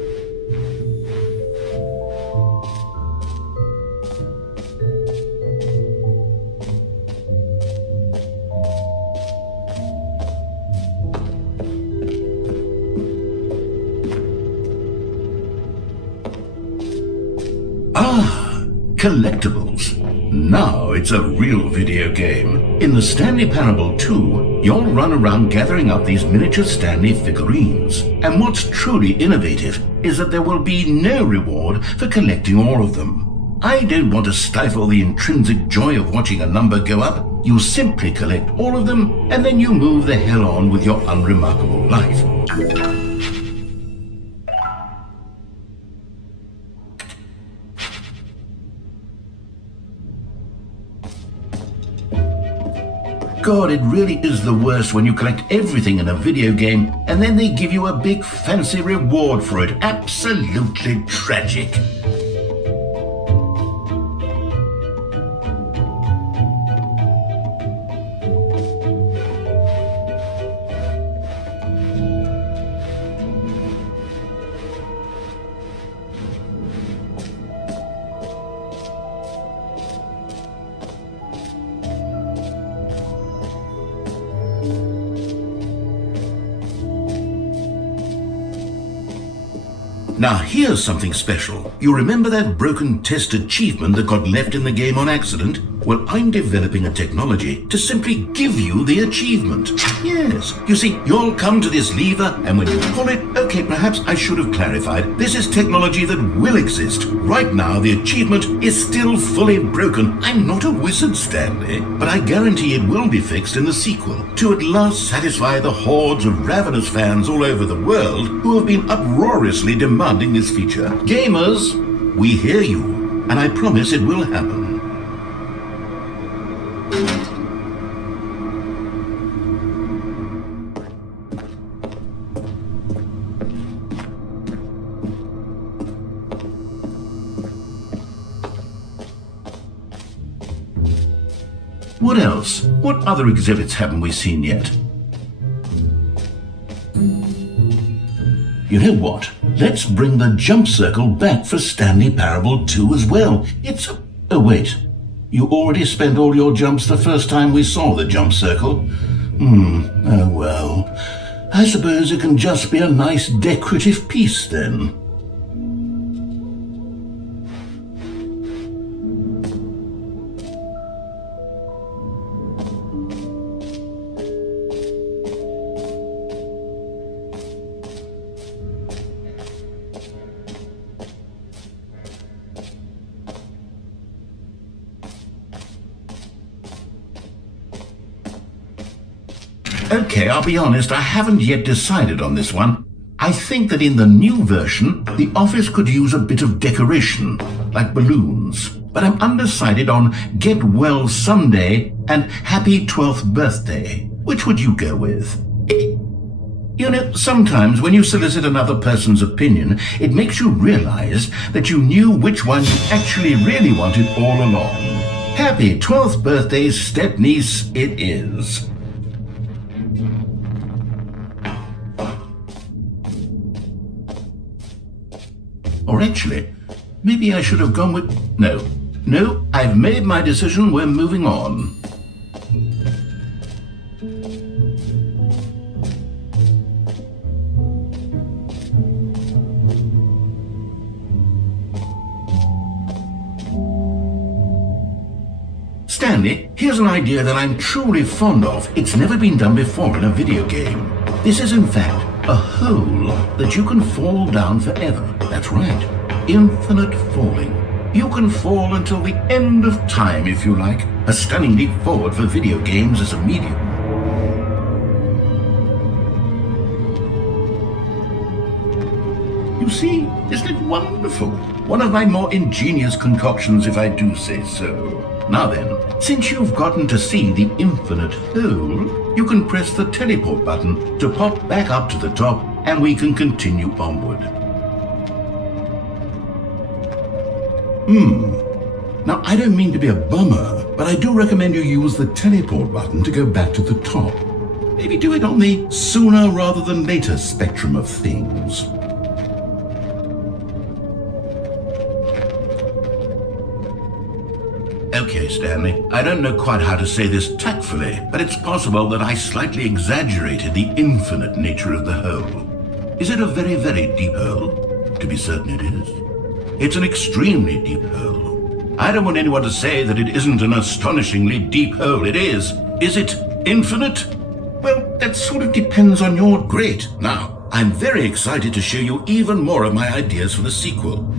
Collectibles. Now it's a real video game. In the Stanley Parable 2, you'll run around gathering up these miniature Stanley figurines. And what's truly innovative is that there will be no reward for collecting all of them. I don't want to stifle the intrinsic joy of watching a number go up. You simply collect all of them, and then you move the hell on with your unremarkable life. God, it really is the worst when you collect everything in a video game and then they give you a big fancy reward for it. Absolutely tragic. Now here's something special. You remember that broken test achievement that got left in the game on accident? Well, I'm developing a technology to simply give you the achievement. Yes. You see, you'll come to this lever, and when you pull it, okay, perhaps I should have clarified. This is technology that will exist. Right now, the achievement is still fully broken. I'm not a wizard, Stanley, but I guarantee it will be fixed in the sequel to at last satisfy the hordes of ravenous fans all over the world who have been uproariously demanding this feature. Gamers, we hear you, and I promise it will happen. What else? What other exhibits haven't we seen yet? You know what? Let's bring the jump circle back for Stanley Parable 2 as well. It's a... Oh, wait. You already spent all your jumps the first time we saw the jump circle? Oh well. I suppose it can just be a nice decorative piece then. Okay, I'll be honest, I haven't yet decided on this one. I think that in the new version, the office could use a bit of decoration, like balloons. But I'm undecided on Get Well Someday and Happy 12th Birthday. Which would you go with? You know, sometimes when you solicit another person's opinion, it makes you realize that you knew which one you actually really wanted all along. Happy 12th birthday, step-niece, it is. Or actually, maybe I should have gone with... No, I've made my decision, we're moving on. Stanley, here's an idea that I'm truly fond of. It's never been done before in a video game. This is in fact a hole that you can fall down forever. That's right. Infinite falling. You can fall until the end of time if you like. A stunning leap forward for video games as a medium. You see, isn't it wonderful? One of my more ingenious concoctions, if I do say so. Now then, since you've gotten to see the infinite hole, you can press the teleport button to pop back up to the top, and we can continue onward. Now, I don't mean to be a bummer, but I do recommend you use the teleport button to go back to the top. Maybe do it on the sooner rather than later spectrum of things. Okay, Stanley, I don't know quite how to say this tactfully, but it's possible that I slightly exaggerated the infinite nature of the hole. Is it a very, very deep hole? To be certain it is. It's an extremely deep hole. I don't want anyone to say that it isn't an astonishingly deep hole. It is. Is it infinite? Well, that sort of depends on your... Great. Now, I'm very excited to show you even more of my ideas for the sequel.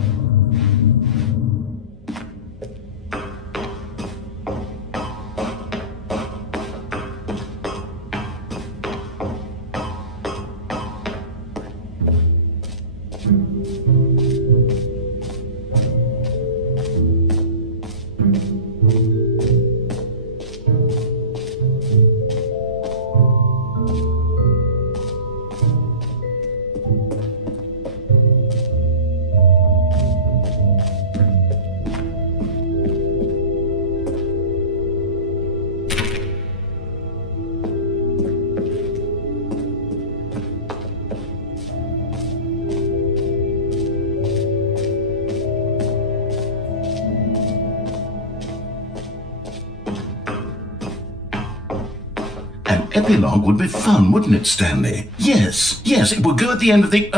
Epilogue would be fun, wouldn't it, Stanley? Yes, it would go at the end of the,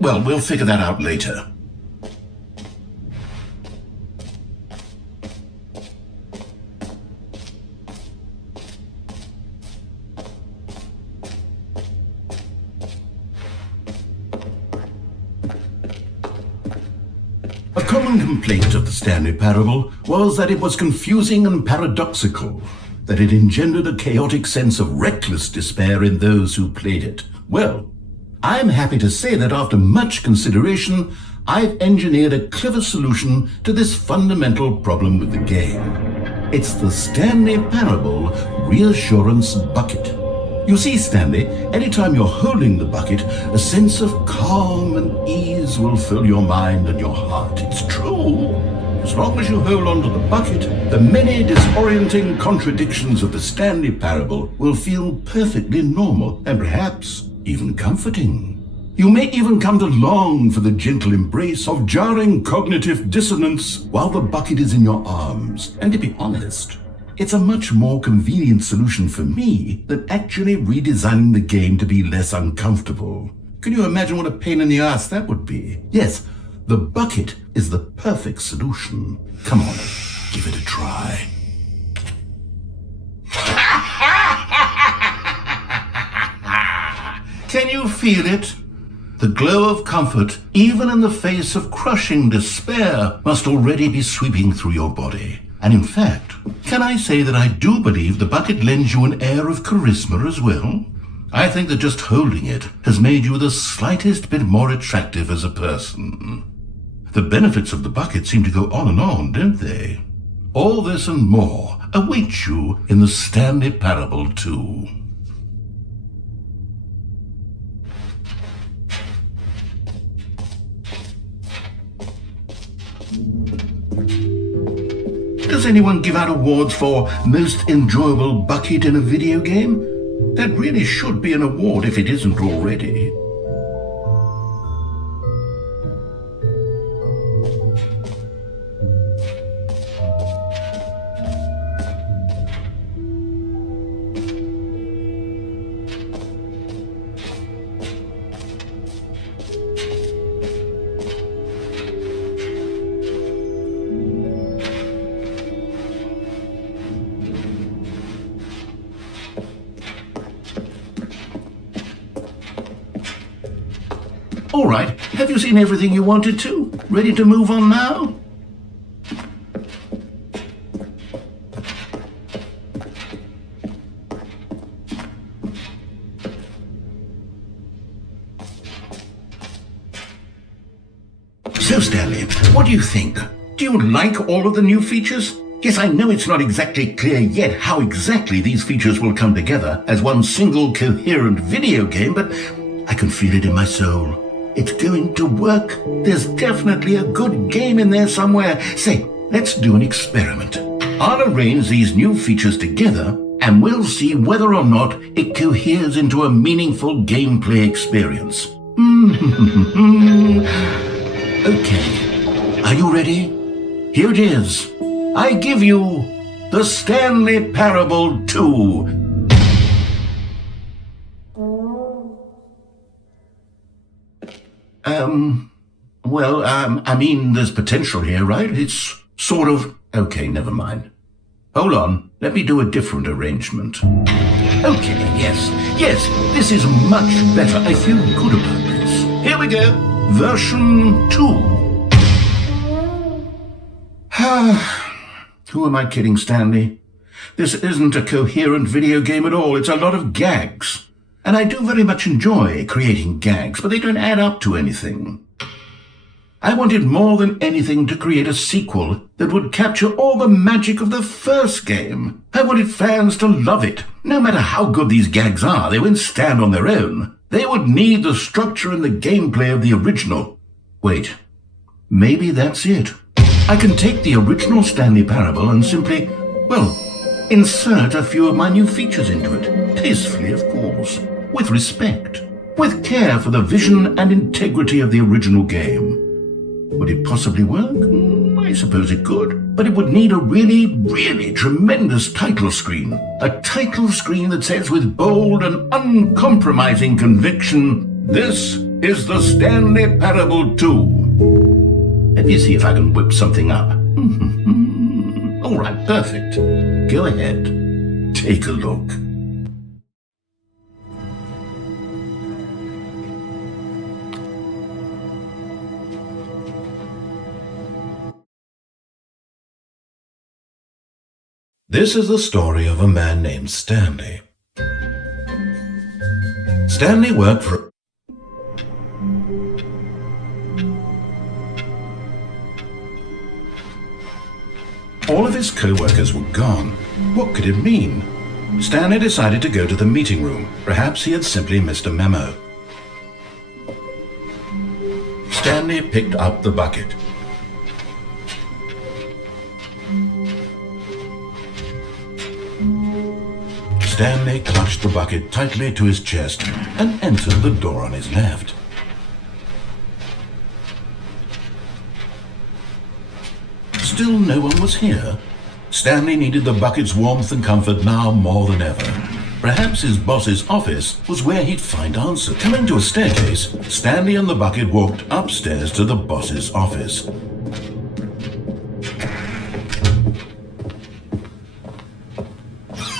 Well, we'll figure that out later. A common complaint of the Stanley Parable was that it was confusing and paradoxical, that it engendered a chaotic sense of reckless despair in those who played it. Well, I'm happy to say that after much consideration, I've engineered a clever solution to this fundamental problem with the game. It's the Stanley Parable Reassurance Bucket. You see, Stanley, anytime you're holding the bucket, a sense of calm and ease will fill your mind and your heart. It's true. As long as you hold on to the bucket, the many disorienting contradictions of the Stanley Parable will feel perfectly normal and perhaps even comforting. You may even come to long for the gentle embrace of jarring cognitive dissonance while the bucket is in your arms. And to be honest, it's a much more convenient solution for me than actually redesigning the game to be less uncomfortable. Can you imagine what a pain in the ass that would be? Yes, the bucket is the perfect solution. Come on, give it a try. Can you feel it? The glow of comfort, even in the face of crushing despair, must already be sweeping through your body. And in fact, can I say that I do believe the bucket lends you an air of charisma as well? I think that just holding it has made you the slightest bit more attractive as a person. The benefits of the bucket seem to go on, don't they? All this and more await you in the Stanley Parable 2. Does anyone give out awards for most enjoyable bucket in a video game? That really should be an award if it isn't already. All right, have you seen everything you wanted to? Ready to move on now? So, Stanley, what do you think? Do you like all of the new features? Yes, I know it's not exactly clear yet how exactly these features will come together as one single coherent video game, but I can feel it in my soul. It's going to work. There's definitely a good game in there somewhere. Say, let's do an experiment. I'll arrange these new features together and we'll see whether or not it coheres into a meaningful gameplay experience. Okay, are you ready? Here it is. I give you the Stanley Parable 2. I mean, there's potential here, right? It's sort of... Okay, never mind. Hold on, let me do a different arrangement. Okay, yes, this is much better. I feel good about this. Here we go. Version 2. Who am I kidding, Stanley? This isn't a coherent video game at all. It's a lot of gags. And I do very much enjoy creating gags, but they don't add up to anything. I wanted more than anything to create a sequel that would capture all the magic of the first game. I wanted fans to love it. No matter how good these gags are, they won't stand on their own. They would need the structure and the gameplay of the original. Wait, maybe that's it. I can take the original Stanley Parable and simply, insert a few of my new features into it. Tastefully, of course. With respect. With care for the vision and integrity of the original game. Would it possibly work? I suppose it could. But it would need a really, really tremendous title screen. A title screen that says with bold and uncompromising conviction, "This is the Stanley Parable 2. Let me see if I can whip something up. All right, perfect. Go ahead. Take a look. This is the story of a man named Stanley. Stanley worked for... All of his co-workers were gone. What could it mean? Stanley decided to go to the meeting room. Perhaps he had simply missed a memo. Stanley picked up the bucket. Stanley clutched the bucket tightly to his chest and entered the door on his left. Still no one was here. Stanley needed the bucket's warmth and comfort now more than ever. Perhaps his boss's office was where he'd find answers. Coming to a staircase, Stanley and the bucket walked upstairs to the boss's office.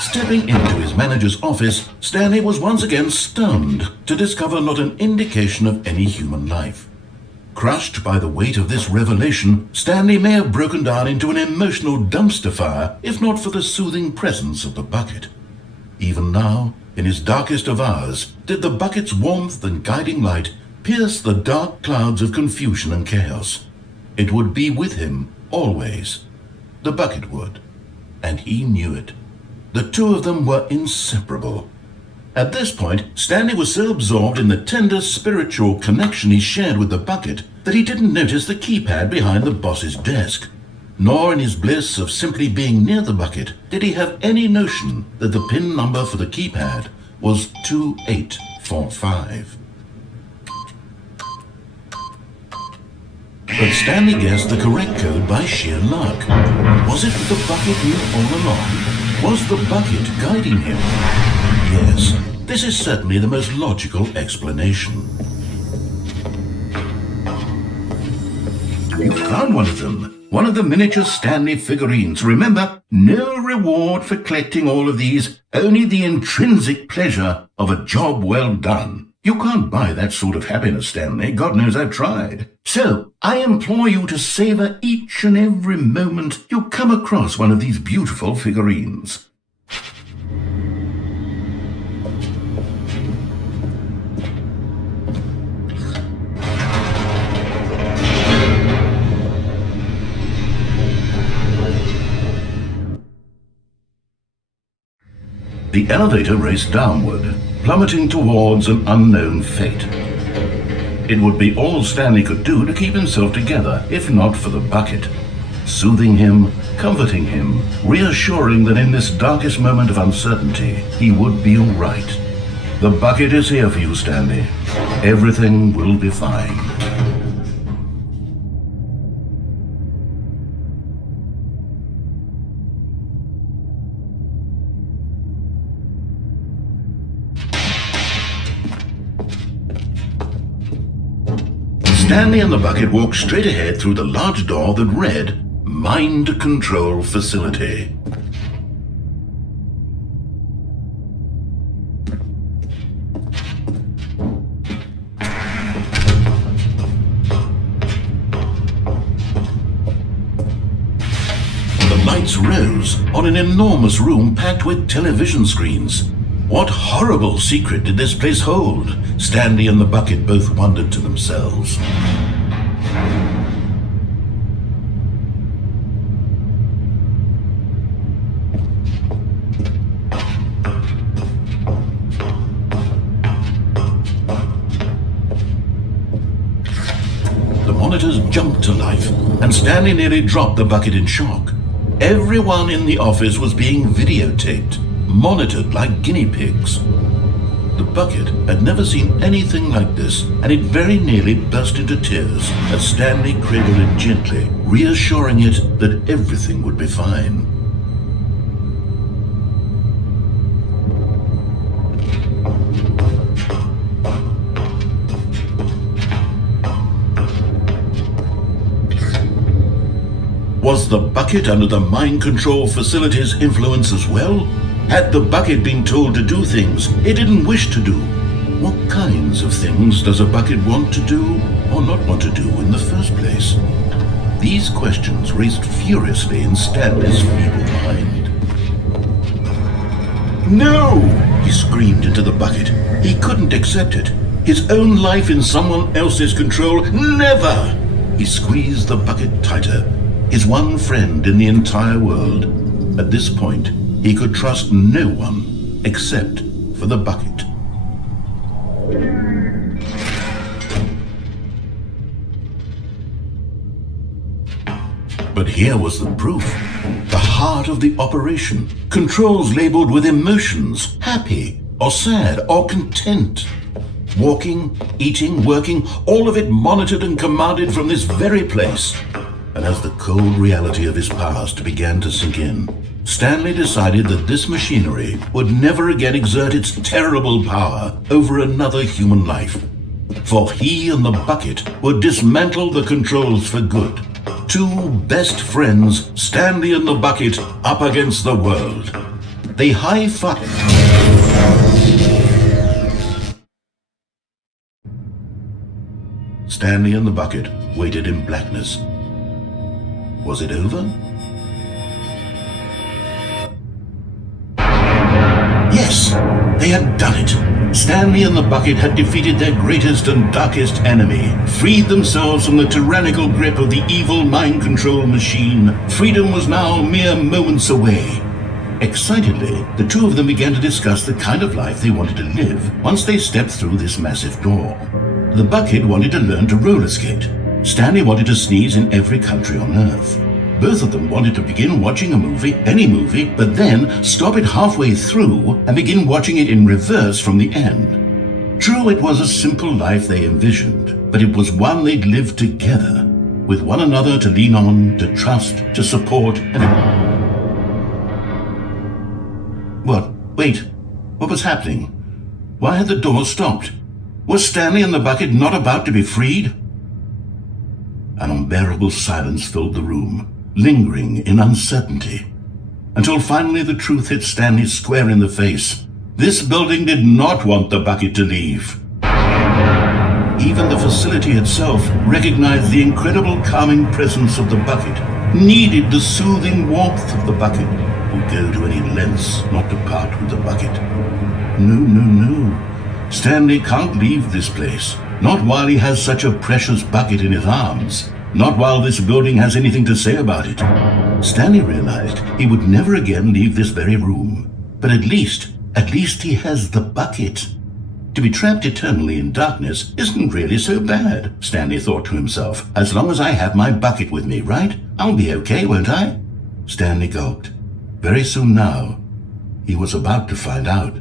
Stepping into his manager's office, Stanley was once again stunned to discover not an indication of any human life. Crushed by the weight of this revelation, Stanley may have broken down into an emotional dumpster fire if not for the soothing presence of the bucket. Even now, in his darkest of hours, did the bucket's warmth and guiding light pierce the dark clouds of confusion and chaos. It would be with him, always. The bucket would. And he knew it. The two of them were inseparable. At this point, Stanley was so absorbed in the tender spiritual connection he shared with the bucket that he didn't notice the keypad behind the boss's desk. Nor in his bliss of simply being near the bucket did he have any notion that the PIN number for the keypad was 2845. But Stanley guessed the correct code by sheer luck. Was it that the bucket knew all along? Was the bucket guiding him? Yes, this is certainly the most logical explanation. You found one of them. One of the miniature Stanley figurines. Remember, no reward for collecting all of these, only the intrinsic pleasure of a job well done. You can't buy that sort of happiness, Stanley. God knows I've tried. So, I implore you to savor each and every moment you come across one of these beautiful figurines. The elevator raced downward, plummeting towards an unknown fate. It would be all Stanley could do to keep himself together, if not for the bucket. Soothing him, comforting him, reassuring that in this darkest moment of uncertainty, he would be all right. The bucket is here for you, Stanley. Everything will be fine. Stanley and the bucket walked straight ahead through the large door that read, Mind Control Facility. The lights rose on an enormous room packed with television screens. What horrible secret did this place hold? Stanley and the bucket both wondered to themselves. The monitors jumped to life, and Stanley nearly dropped the bucket in shock. Everyone in the office was being videotaped, monitored like guinea pigs. The bucket had never seen anything like this, and it very nearly burst into tears as Stanley cradled it gently, reassuring it that everything would be fine. Was the bucket under the mind control facility's influence as well? Had the bucket been told to do things it didn't wish to do? What kinds of things does a bucket want to do or not want to do in the first place? These questions raced furiously in Stanley's feeble mind. No! He screamed into the bucket. He couldn't accept it. His own life in someone else's control, never! He squeezed the bucket tighter. His one friend in the entire world. At this point, he could trust no one except for the bucket. But here was the proof. The heart of the operation. Controls labeled with emotions, happy or sad or content. Walking, eating, working, all of it monitored and commanded from this very place. And as the cold reality of his past began to sink in, Stanley decided that this machinery would never again exert its terrible power over another human life. For he and the bucket would dismantle the controls for good. Two best friends, Stanley and the bucket, up against the world. They high-fived. Stanley and the bucket waited in blackness. Was it over? Yes, they had done it. Stanley and the bucket had defeated their greatest and darkest enemy, freed themselves from the tyrannical grip of the evil mind control machine. Freedom was now mere moments away. Excitedly, the two of them began to discuss the kind of life they wanted to live once they stepped through this massive door. The bucket wanted to learn to roller skate. Stanley wanted to sneeze in every country on Earth. Both of them wanted to begin watching a movie, any movie, but then stop it halfway through and begin watching it in reverse from the end. True, it was a simple life they envisioned, but it was one they'd lived together, with one another to lean on, to trust, to support, and... What? Wait. What was happening? Why had the door stopped? Was Stanley and the bucket not about to be freed? An unbearable silence filled the room, lingering in uncertainty, until finally the truth hit Stanley square in the face. This building did not want the bucket to leave. Even the facility itself recognized the incredible calming presence of the bucket, needed the soothing warmth of the bucket, would go to any lengths not to part with the bucket. No. Stanley can't leave this place, not while he has such a precious bucket in his arms. Not while this building has anything to say about it. Stanley realized he would never again leave this very room. But at least he has the bucket. To be trapped eternally in darkness isn't really so bad, Stanley thought to himself. As long as I have my bucket with me, right? I'll be okay, won't I? Stanley gulped. Very soon now, he was about to find out.